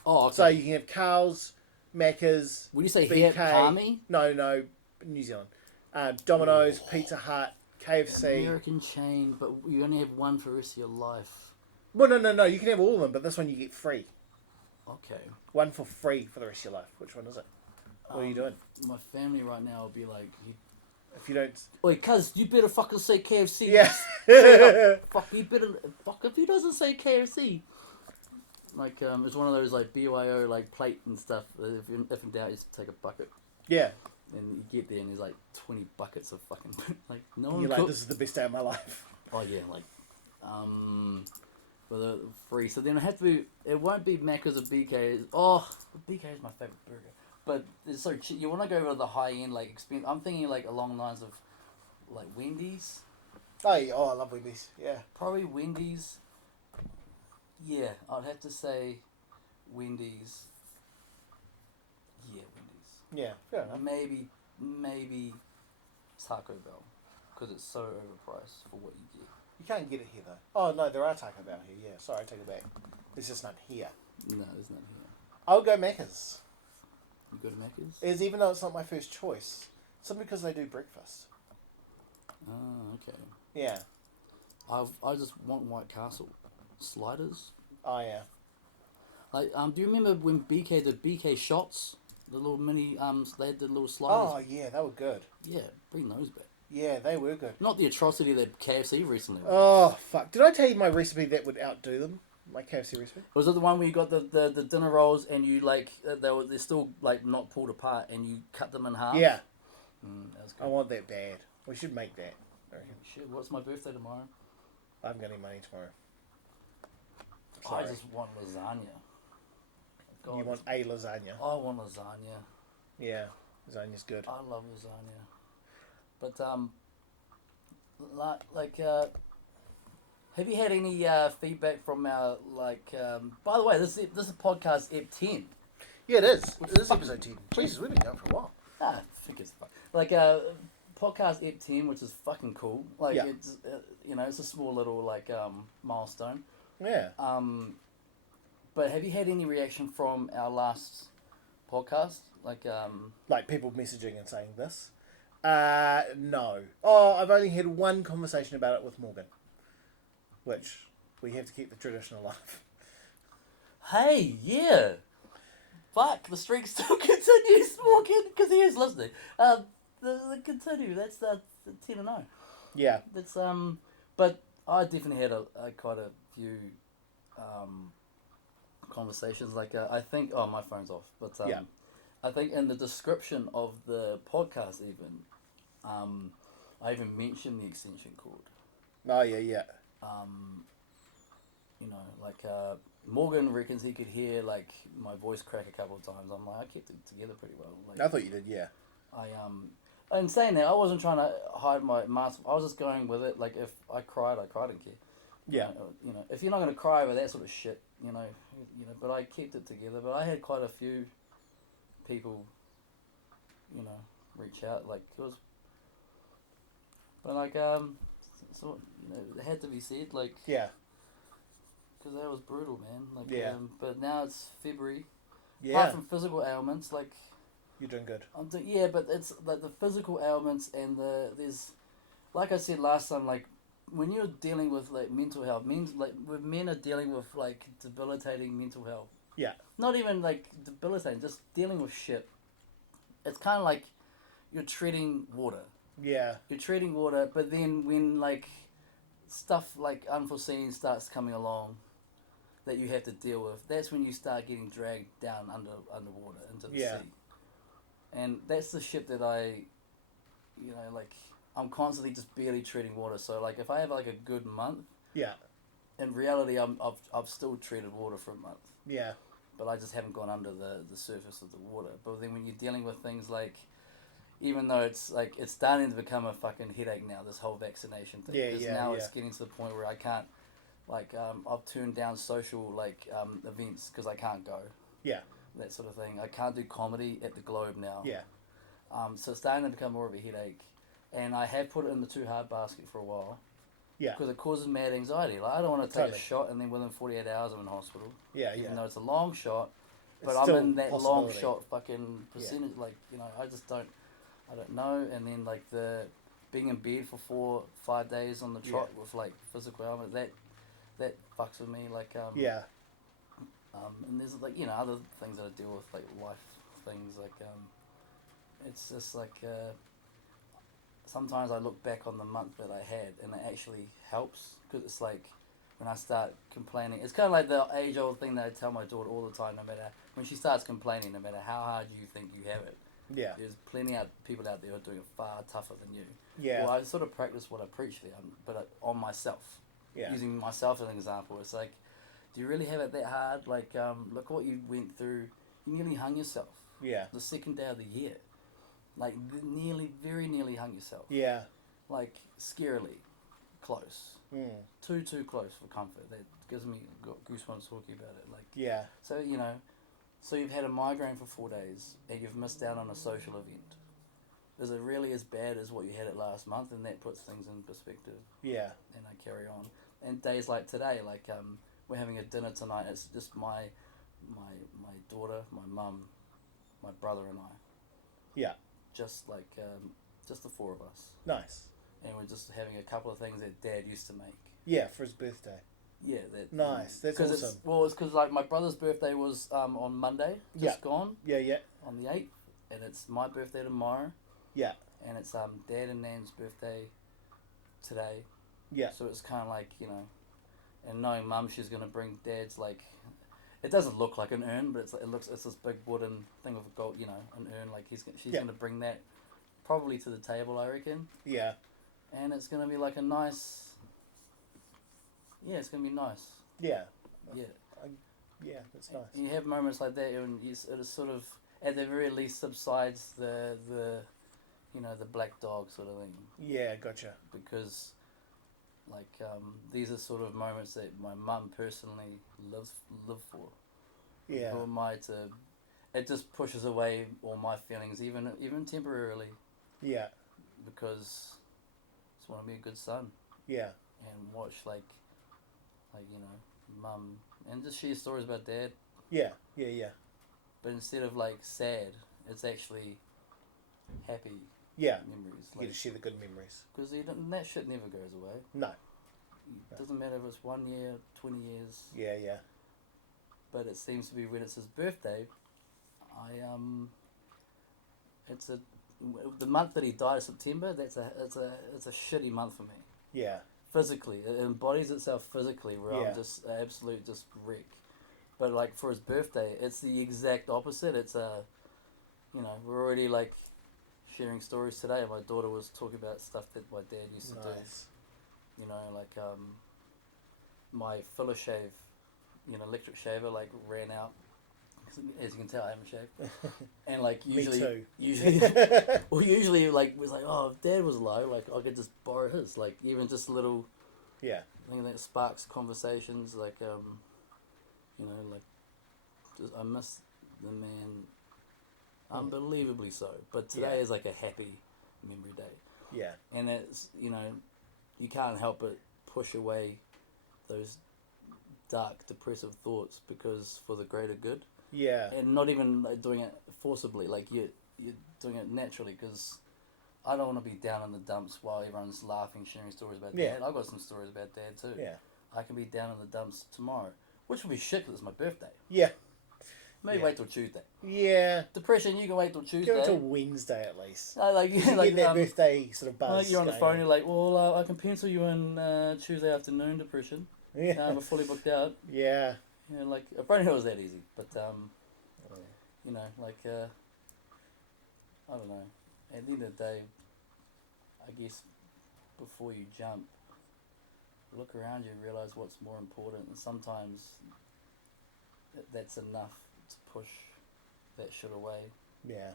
Oh, okay. So you can have Kels, Macca's, Would you say BK, here, Palmy? No, New Zealand. Domino's, Pizza Hut, KFC. American chain, but you only have one for the rest of your life. Well, no, you can have all of them, but this one you get free. Okay. One for free for the rest of your life. Which one is it? What are you doing? My family right now will be like... If you don't... Wait, cuz, you better fucking say KFC. Yeah. Fuck, you better... Fuck, if he doesn't say KFC... Like, it's one of those, like, BYO, like, plate and stuff. If in doubt, you just take a bucket. Yeah. And you get there and there's, like, 20 buckets of fucking... like, no And one you're like, cook- this is the best day of my life. Oh, yeah, like... For the free. So then it have to be... It won't be Macca's or BK's. Oh, BK is my favourite burger. But it's so cheap. You want to go over the high-end, like, experience. I'm thinking, like, along the lines of, like, Wendy's. Oh, yeah. I love Wendy's. Yeah. Probably Wendy's. Yeah, I'd have to say Wendy's. Yeah, Wendy's. Yeah, fair enough. Maybe Taco Bell. Because it's so overpriced for what you get. You can't get it here, though. Oh, no, there are Taco Bell here. Yeah, sorry, I take it back. There's just none here. No, there's none here. I would go Macca's. You go to Macca's? Is even though it's not my first choice. Simply because they do breakfast. Oh, okay. Yeah. I just want White Castle. Sliders? Oh, yeah. Like, do you remember when BK did BK shots? The little mini, they had the little sliders. Oh, yeah, they were good. Yeah, bring those back. Yeah, they were good. Not the atrocity that KFC recently was. Oh, fuck. Did I tell you my recipe that would outdo them? My KFC recipe? Was it the one where you got the dinner rolls and you, like, they're still, like, not pulled apart and you cut them in half? Yeah. That was good. I want that bad. We should make that. I reckon. Shit, what's my birthday tomorrow? I haven't got any money tomorrow. I Sorry. just want lasagna. God, You want a lasagna? I want lasagna. Yeah, lasagna's good. I love lasagna. But, have you had any feedback from our, like, by the way, this is podcast Ep10. Yeah, it is. Which It is fuck- episode 10. Jesus, we've been going for a while. I think it's fun. Like, podcast Ep10, which is fucking cool. Like, Yeah. it's, it's a small little, like, milestone. Yeah. But have you had any reaction from our last podcast? Like people messaging and saying this. No. Oh, I've only had one conversation about it with Morgan. Which, we have to keep the tradition alive. Hey, yeah. Fuck, the streak still continues, Morgan, because he is listening. The continue, that's the 10-0. Yeah. That's, but I definitely had quite a few, conversations. Like, I think, oh, my phone's off, but, Yeah. I think in the description of the podcast even, I even mentioned the extension cord. Oh, yeah. Morgan reckons he could hear, like, my voice crack a couple of times. I'm like, I kept it together pretty well. Like, I thought you did, yeah. in saying that, I wasn't trying to hide my mask. I was just going with it. Like, if I cried, I didn't care. Yeah. If you're not going to cry over that sort of shit, but I kept it together. But I had quite a few people, reach out. Like, it was, but like, so, it had to be said, like, Yeah. because that was brutal, man. Like, Yeah. But now it's February. Yeah. Apart from physical ailments, like, You're doing good. yeah, but it's like the physical ailments and there's, like I said last time, like, when you're dealing with, like, mental health, when men are dealing with, like, debilitating mental health. Yeah. Not even, like, debilitating, just dealing with shit. It's kind of like you're treading water. Yeah. You're treading water, but then when, like, stuff, like, unforeseen starts coming along that you have to deal with, that's when you start getting dragged down underwater into the Yeah. sea. And that's the shit that I, like, I'm constantly just barely treading water. So, like, if I have, like, a good month, Yeah. in reality, I've still treaded water for a month. Yeah. But I just haven't gone under the surface of the water. But then when you're dealing with things like, even though it's like it's starting to become a fucking headache now. This whole vaccination thing. Yeah, Because yeah, now yeah. it's getting to the point where I can't. Like I've turned down social events because I can't go. Yeah. That sort of thing. I can't do comedy at the Globe now. Yeah. So it's starting to become more of a headache, and I have put it in the too hard basket for a while. Yeah. Because it causes mad anxiety. Like I don't want to take Totally. a shot and then within 48 hours I'm in hospital. Yeah, Even yeah. though it's a long shot, but It's I'm still in that long possibility. shot fucking percentage. Like I just don't. I don't know. And then like the being in bed for 4-5 days on the trot with like physical ailment that fucks with me. Like Yeah. and there's like other things that I deal with like life things like it's just like sometimes I look back on the month that I had and it actually helps because it's like when I start complaining it's kind of like the age old thing that I tell my daughter all the time, no matter when she starts complaining, no matter how hard you think you have it, Yeah. there's plenty of people out there who are doing it far tougher than you. Yeah. Well, I sort of practice what I preach there, but on myself. Yeah. Using myself as an example, it's like, do you really have it that hard? Like, look what you went through. You nearly hung yourself. Yeah. The second day of the year. Like, very nearly hung yourself. Yeah. Like, scarily close. Mm. Too close for comfort. That gives me goosebumps talking about it. Like, Yeah. so, so you've had a migraine for 4 days and you've missed out on a social event. Is it really as bad as what you had it last month? And that puts things in perspective. Yeah. And I carry on. And days like today, like we're having a dinner tonight. It's just my daughter, my mum, my brother, and I. Yeah. Just like just the four of us. Nice. And we're just having a couple of things that Dad used to make. Yeah, for his birthday. Yeah, that. Nice. That's awesome. It's because like my brother's birthday was on Monday, just gone Yeah, yeah. on the 8th, and it's my birthday tomorrow. Yeah. And it's Dad and Nan's birthday today. Yeah. So it's kind of like, and knowing Mum, she's going to bring Dad's, like, it doesn't look like an urn, but it's this big wooden thing with a gold, an urn, like she's going to bring that probably to the table, I reckon. Yeah. And it's going to be like a nice, it's going to be nice. Yeah. Yeah. Yeah, that's nice. And you have moments like that, and it is sort of, at the very least, subsides the the black dog sort of thing. Yeah, gotcha. Because like these are sort of moments that my mum personally live for. Yeah. Who am I to? It just pushes away all my feelings, even temporarily, Yeah. because I just want to be a good son Yeah. and watch like mum and just share stories about Dad. Yeah. Yeah. Yeah. But instead of like sad, it's actually happy Yeah. memories. You get to share the good memories. Because that shit never goes away. No. It doesn't matter if it's 1 year, 20 years. Yeah. Yeah. But it seems to be when it's his birthday, the month that he died, September. It's a shitty month for me. Yeah. Physically, it embodies itself physically, where Yeah. I'm just an absolute wreck. But like for his birthday, it's the exact opposite. It's we're already like sharing stories today. My daughter was talking about stuff that my dad used to Nice. do. Like my filler shave, electric shaver like ran out. As you can tell, I haven't shaved. And like usually, Me too. usually like was like, oh, if Dad was low, like I could just borrow his. Like even just a little. Yeah. I think that sparks conversations. Like like just, I miss the man. Unbelievably so. But today is like a happy memory day. Yeah. And it's you can't help but push away those dark, depressive thoughts because for the greater good. Yeah. And not even like, doing it forcibly, like you're doing it naturally, because I don't want to be down in the dumps while everyone's laughing, sharing stories about Dad. I've got some stories about Dad too. Yeah. I can be down in the dumps tomorrow, which will be shit because it's my birthday. Yeah. Maybe wait till Tuesday. Yeah. Depression, you can wait till Tuesday. Give it till Wednesday at least. Like You get that birthday sort of buzz. like you're on the going phone, you're like, well, I can pencil you in Tuesday afternoon, depression. Yeah. We're fully booked out. Yeah. Like, I probably know it was that easy, but, I don't know. At the end of the day, I guess, before you jump, look around you and realise what's more important, and sometimes that's enough to push that shit away, Yeah.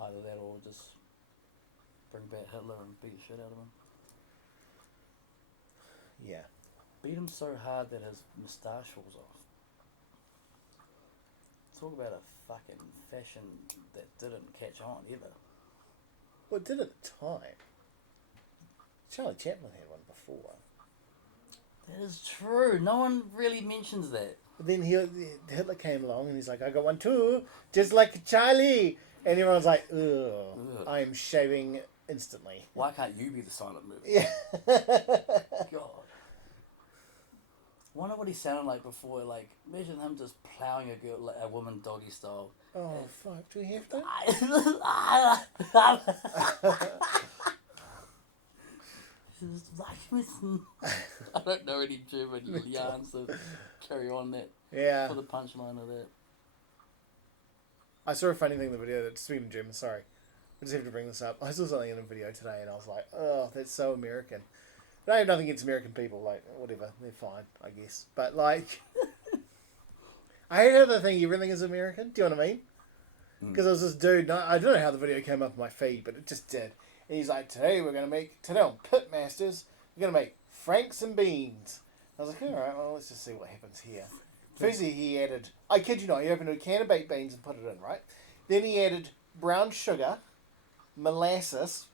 Either that or just bring back Hitler and beat the shit out of him. Yeah. Beat him so hard that his moustache falls off. Talk about a fucking fashion that didn't catch on either. Well, it did at the time. Charlie Chaplin had one before. That is true. No one really mentions that. But then Hitler came along and he's like, I got one too, just like Charlie. And everyone's like, ugh. I'm shaving instantly. Why can't you be the silent movie? Yeah. God. Wonder what he sounded like before. Like, imagine him just plowing a girl, like a woman doggy style. Oh, fuck. Do we have to? I don't know any German yarns to carry on that. Yeah. For the punchline of that. I saw a funny thing in the video that's speaking German, sorry. I just have to bring this up. I saw something in a video today and I was like, oh, that's so American. But I have nothing against American people, like, whatever, they're fine, I guess. But, like, I hate how they think everything is American, do you know what I mean? Because there was this dude, I don't know how the video came up on my feed, but it just did. And he's like, today on Pitmasters, we're going to make franks and beans. I was like, alright, well, let's just see what happens here. Firstly, he added, I kid you not, he opened a can of baked beans and put it in, right? Then he added brown sugar, molasses,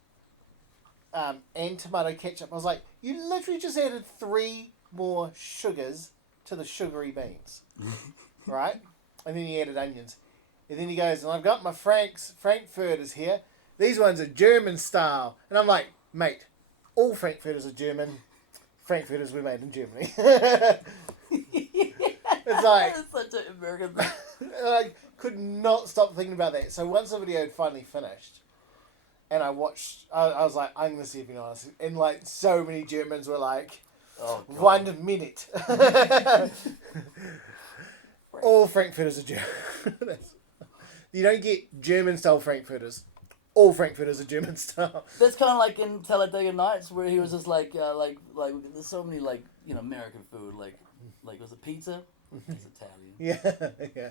and tomato ketchup. I was like, you literally just added 3 more sugars to the sugary beans. Right? And then he added onions. And then he goes, and I've got my Frankfurters here. These ones are German style. And I'm like, mate, all Frankfurters are German. Frankfurters were made in Germany. It's like... It's such an American thing. I could not stop thinking about that. So once the video had finally finished, and I watched, I was like, I'm going to see if you know this. And like, so many Germans were like, Oh, God. 1 minute. All Frankfurters are German. You don't get German style Frankfurters. All Frankfurters are German style. That's kind of like in Talladega Nights, where he was just like there's so many like American food, like was it pizza? It's Italian. Yeah, yeah.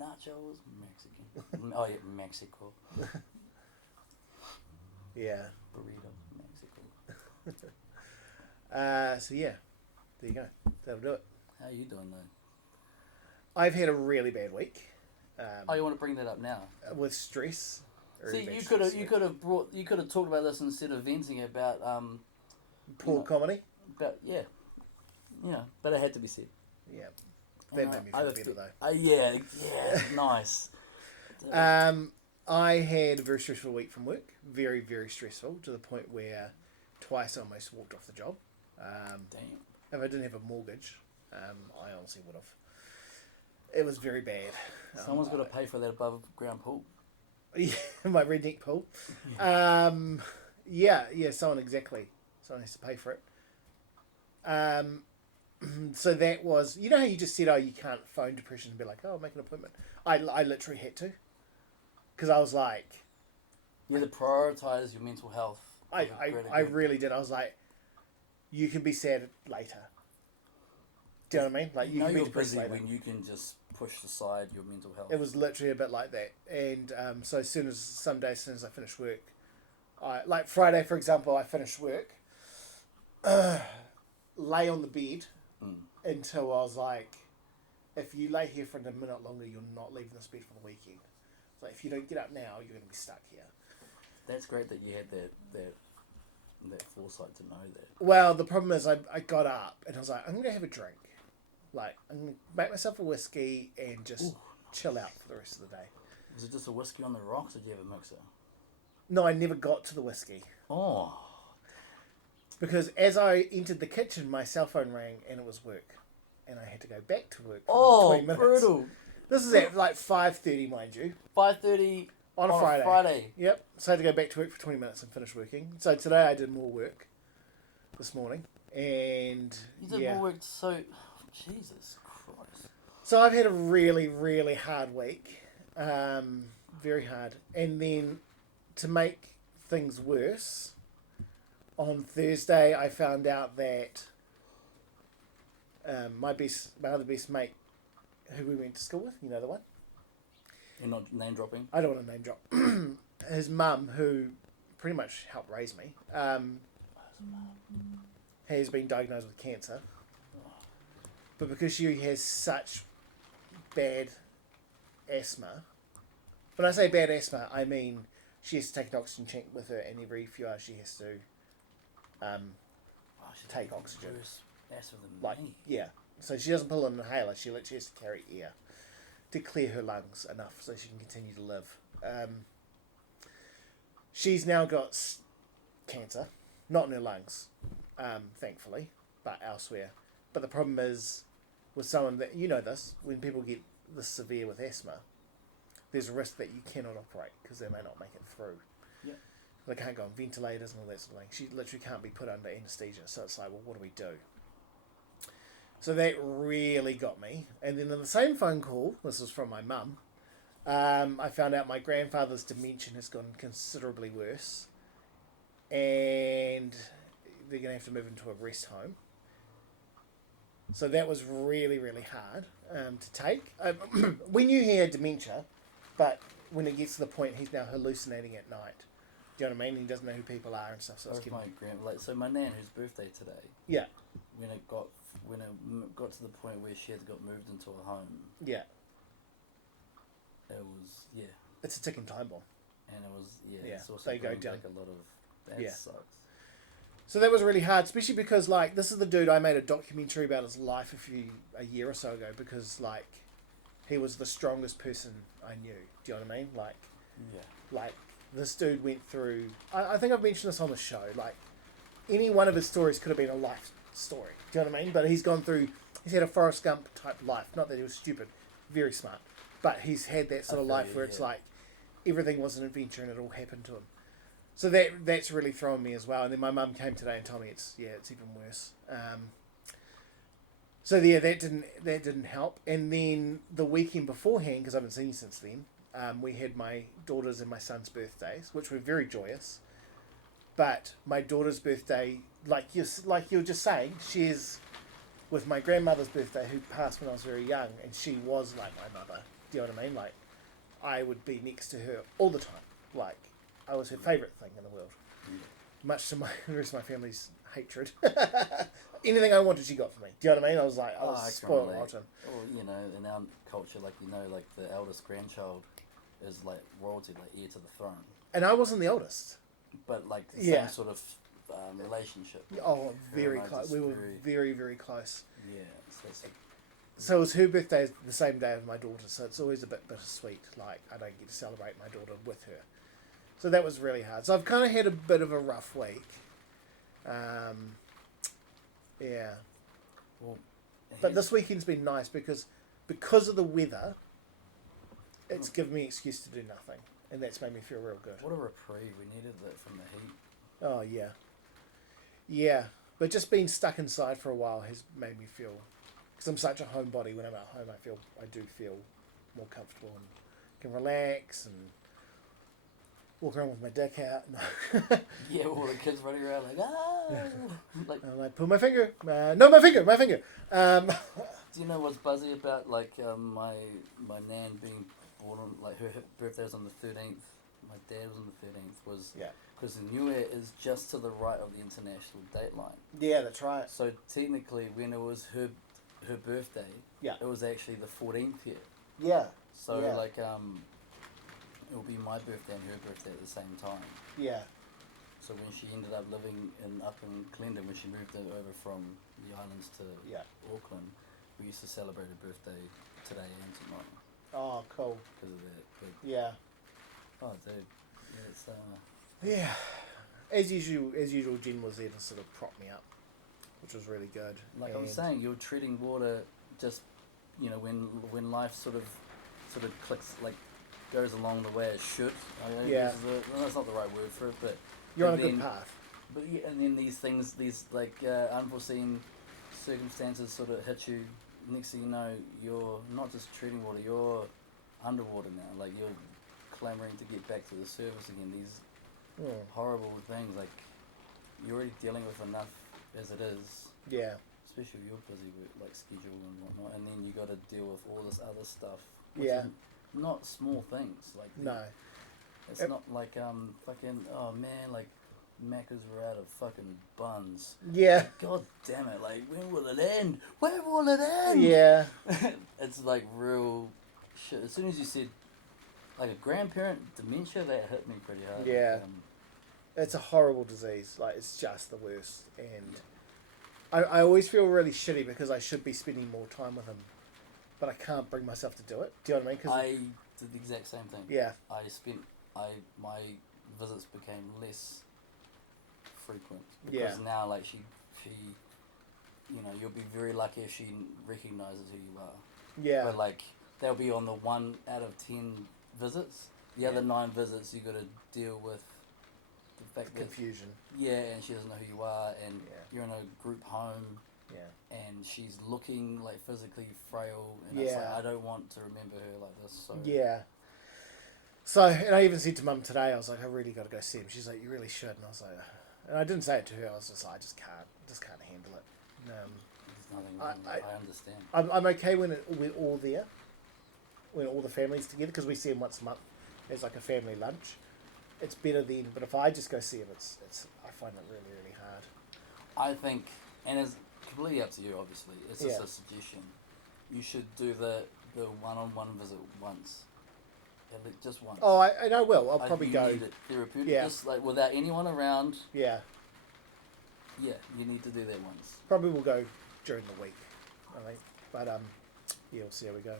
Nachos, Mexican. Oh yeah, Mexico. Yeah. Burrito, Mexico. So yeah, there you go. That'll do it. How are you doing though? I've had a really bad week. Oh, you want to bring that up now? With stress. See, you could have talked about this instead of venting about Poor comedy. But yeah, but it had to be said. Yeah, that made me feel better though. Yeah, nice. I had a very stressful week from work. Very, very stressful to the point where twice I almost walked off the job. Damn. If I didn't have a mortgage, I honestly would have. It was very bad. Someone's got to pay for that above ground pool. Yeah, my redneck pool. Yeah, someone exactly. Someone has to pay for it. So that was, you know how you just said, oh, you can't phone depression and be like, oh, I'll make an appointment. I literally had to. Because I was like... You had to prioritise your mental health. I really did. I was like, you can be sad later. Do you know what I mean? Like, you know can be you're depressed busy later. when you can just push aside your mental health. It was literally a bit like that. And so as soon as I finished work, like Friday, for example, I finished work, lay on the bed until I was like, if you lay here for a minute longer, you're not leaving this bed for the weekend. So if you don't get up now, you're going to be stuck here. That's great that you had that foresight to know that. Well, the problem is I got up and I was like, I'm going to have a drink. Like, I'm going to make myself a whiskey and just chill out for the rest of the day. Was it just a whiskey on the rocks or did you have a mixer? No, I never got to the whiskey. Oh. Because as I entered the kitchen, my cell phone rang and it was work. And I had to go back to work for 20 minutes. Brutal. This is at like 5:30, mind you. 5:30 on a Friday. Friday. Yep. So I had to go back to work for 20 minutes and finish working. So today I did more work this morning. And you did more work, so... Jesus Christ. So I've had a really, really hard week. Very hard. And then to make things worse, on Thursday I found out that my other best mate, who we went to school with, you know the one? You're not name dropping? I don't want to name drop. his mum, who pretty much helped raise me, has been diagnosed with cancer. But because she has such bad asthma, when I say bad asthma, I mean she has to take an oxygen tank with her, and every few hours she has to take oxygen. Worse asthma than Like, me. yeah. So she doesn't pull an inhaler, she literally has to carry air to clear her lungs enough so she can continue to live. She's now got cancer, not in her lungs, thankfully, but elsewhere. But the problem is, with someone that, you know this, when people get this severe with asthma, there's a risk that you cannot operate because they may not make it through. Yeah. They can't go on ventilators and all that sort of thing. She literally can't be put under anaesthesia. So it's like, well, what do we do? So that really got me. And then in the same phone call, this was from my mum, I found out my grandfather's dementia has gotten considerably worse. And they're going to have to move into a rest home. So that was really, really hard to take. We knew he had dementia, but when it gets to the point he's now hallucinating at night. Do you know what I mean? He doesn't know who people are and stuff. So, it's my so my nan, whose birthday today, yeah, when it got to the point where she had got moved into a home, yeah, it was it's a ticking time bomb. and it was Yeah, it's also they go brings down. like a lot of that Yeah. sucks. So that was really hard, especially because like this is the dude I made a documentary about his life a year or so ago because like he was the strongest person I knew. Do you know what I mean? Like this dude went through. I think I've mentioned this on the show. Like any one of his stories could have been a life story. Do you know what I mean? But he's gone through. He's had a Forrest Gump type life. Not that he was stupid, very smart, but he's had that sort of life where it's like everything was an adventure and it all happened to him. So that's really thrown me as well. And then my mum came today and told me it's even worse. So yeah, that didn't help. And then the weekend beforehand, because I haven't seen you since then, we had my daughter's and my son's birthdays, which were very joyous. But my daughter's birthday, like you're just saying, shares with my grandmother's birthday, who passed when I was very young, and she was like my mother. Do you know what I mean? Like I would be next to her all the time. Like I was her favourite thing in the world. Much to the rest of my family's hatred. Anything I wanted, she got for me. Do you know what I mean? I was like, I was spoiled rotten. Or, in our culture, like, like the eldest grandchild is like royalty, like heir to the throne. And I wasn't the oldest. But like the same sort of relationship. Oh, very close. We were very, very close. Yeah. So it was her birthday the same day as my daughter, so it's always a bit bittersweet. Like, I don't get to celebrate my daughter with her. So that was really hard. So I've kind of had a bit of a rough week. Yeah. Well, but this weekend's been nice because of the weather, it's given me an excuse to do nothing. And that's made me feel real good. What a reprieve. We needed that from the heat. Oh, yeah. Yeah. But just being stuck inside for a while has made me feel... Because I'm such a homebody, when I'm at home, I do feel more comfortable and can relax and walk around with my dick out. No. Yeah, all the kids running around like, ah! Like, I'm like, pull my finger. No, my finger. Do you know what's buzzy about, like, my nan being born on, like, her birthday was on the 13th, my dad was on the 13th, was... Yeah. Because the New Year is just to the right of the international date line. Yeah, that's right. So technically, when it was her birthday, it was actually the 14th year. Yeah. So like it will be my birthday and her birthday at the same time. Yeah. So when she ended up living up in Clendon, when she moved over from the islands to Auckland, we used to celebrate her birthday today and tomorrow. Oh, cool. Because of that. But, yeah. Oh, dude. Yeah, it's yeah. As usual, Jen was there to sort of prop me up, which was really good. Like I'm saying, you're treading water just, when life sort of clicks, like goes along the way it should. That's not the right word for it, but you're on a good path. But yeah, and then these things, these like unforeseen circumstances sort of hit you. Next thing you know, you're not just treading water, you're underwater now. Like you're clamoring to get back to the surface again. These horrible things, like you're already dealing with enough as it is. Yeah. Especially if you're busy with like schedule and whatnot, and then you got to deal with all this other stuff. Which is not small things. Like no. It's not like fucking oh man, like Macca's were out of fucking buns. Yeah. God damn it! Like when will it end? When will it end? Yeah. It's like real shit. As soon as you said like a grandparent dementia, that hit me pretty hard. Yeah. It's a horrible disease. Like, it's just the worst. And I always feel really shitty because I should be spending more time with him. But I can't bring myself to do it. Do you know what I mean? 'Cause I did the exact same thing. Yeah. My visits became less frequent. Yeah. Because now, like, she, you know, you'll be very lucky if she recognises who you are. Yeah. But, like, they'll be on the 1 out of 10 visits. The other 9 visits, you got to deal with the fact that Confusion. and she doesn't know who you are, and you're in a group home, Yeah. and she's looking like physically frail, and it's like I don't want to remember her like this. So Yeah. So, and I even said to Mum today, I was like, I really got to go see him. She's like, you really should. And I was like, and I didn't say it to her. I was just like, I just can't handle it. there's nothing wrong. I understand. I'm okay when we're all there, when all the family's together, because we see him once a month. It's like a family lunch. It's better then, but if I just go see him, it's I find it really, really hard. I think, and it's completely up to you, obviously. It's just a suggestion. You should do the one-on-one visit once. Just once. Oh, I will. I'll probably go. Need it therapeutic. Yeah. Just like without anyone around. Yeah. Yeah, you need to do that once. Probably will go during the week, I think. But we'll see how we go.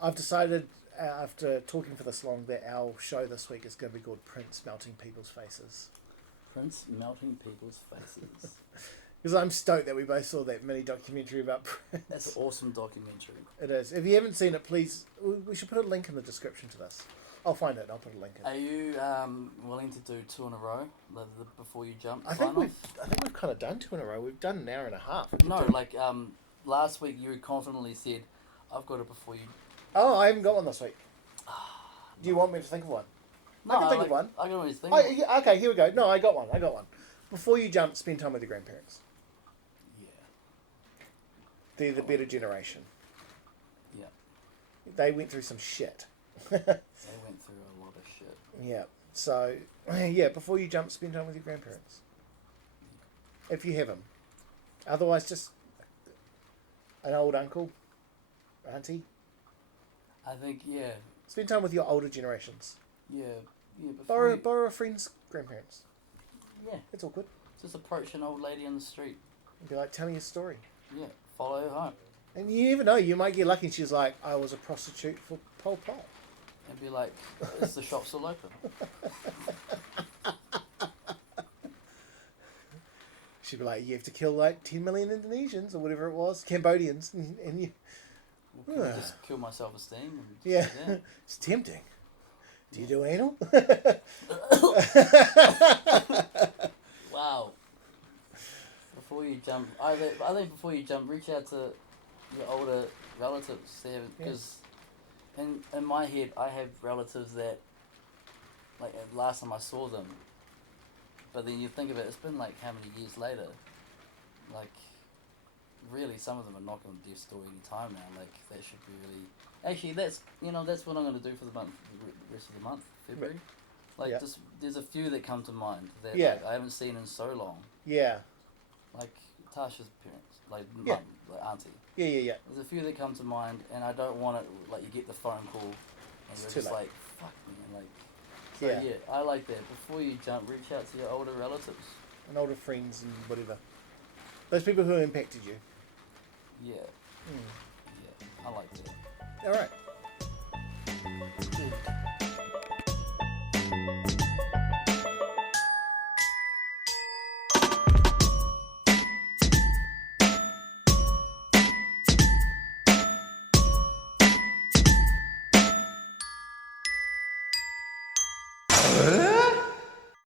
I've decided after talking for this long that our show this week is going to be called Prince Melting People's Faces. Prince Melting People's Faces. Because I'm stoked that we both saw that mini documentary about Prince. That's an awesome documentary. It is. If you haven't seen it, please, we should put a link in the description to this. I'll find it and I'll put a link in. Are you willing to do 2 in a row, the before you jump? I think we've kind of done 2 in a row. We've done an hour and a half. No, like last week you confidently said, "I've got it before you." Oh, I haven't got one this week. Do you want me to think of one? No, I can think of one. I can always think. Yeah, okay, here we go. No, I got one. Before you jump, spend time with your grandparents. Yeah. They're the better generation. Yeah. They went through some shit. They went through a lot of shit. Yeah. So, yeah, before you jump, spend time with your grandparents. If you have them. Otherwise, just an old uncle, auntie. I think, Spend time with your older generations. Yeah. Before Borrow a friend's grandparents. Yeah. It's all good. Just approach an old lady on the street. And be like, tell me a story. Yeah. Follow her home. And you never know, you might get lucky and she's like, I was a prostitute for Pol Pot. And be like, is the shop still open? She'd be like, you have to kill like 10 million Indonesians or whatever it was, Cambodians, and you... Can I just kill my self-esteem? And just Yeah, do that? it's tempting. Do you do anal? Wow. Before you jump, I think before you jump, reach out to your older relatives there, because in my head, I have relatives that, like, last time I saw them, but then you think of it, it's been like how many years later, like, really some of them are knocking on death's door any time now, like, that should be really, actually, that's what I'm going to do for the rest of the month, February. Like, just, there's a few that come to mind that like, I haven't seen in so long. Yeah. Like Tasha's parents, like Yeah. mum, like auntie. Yeah. There's a few that come to mind, and I don't want it, like, you get the phone call, and It's you're too just late. like, fuck me, like, so Yeah. I like that. Before you jump, reach out to your older relatives. And older friends and whatever. Those people who impacted you. Yeah. Yeah, I like that. Alright.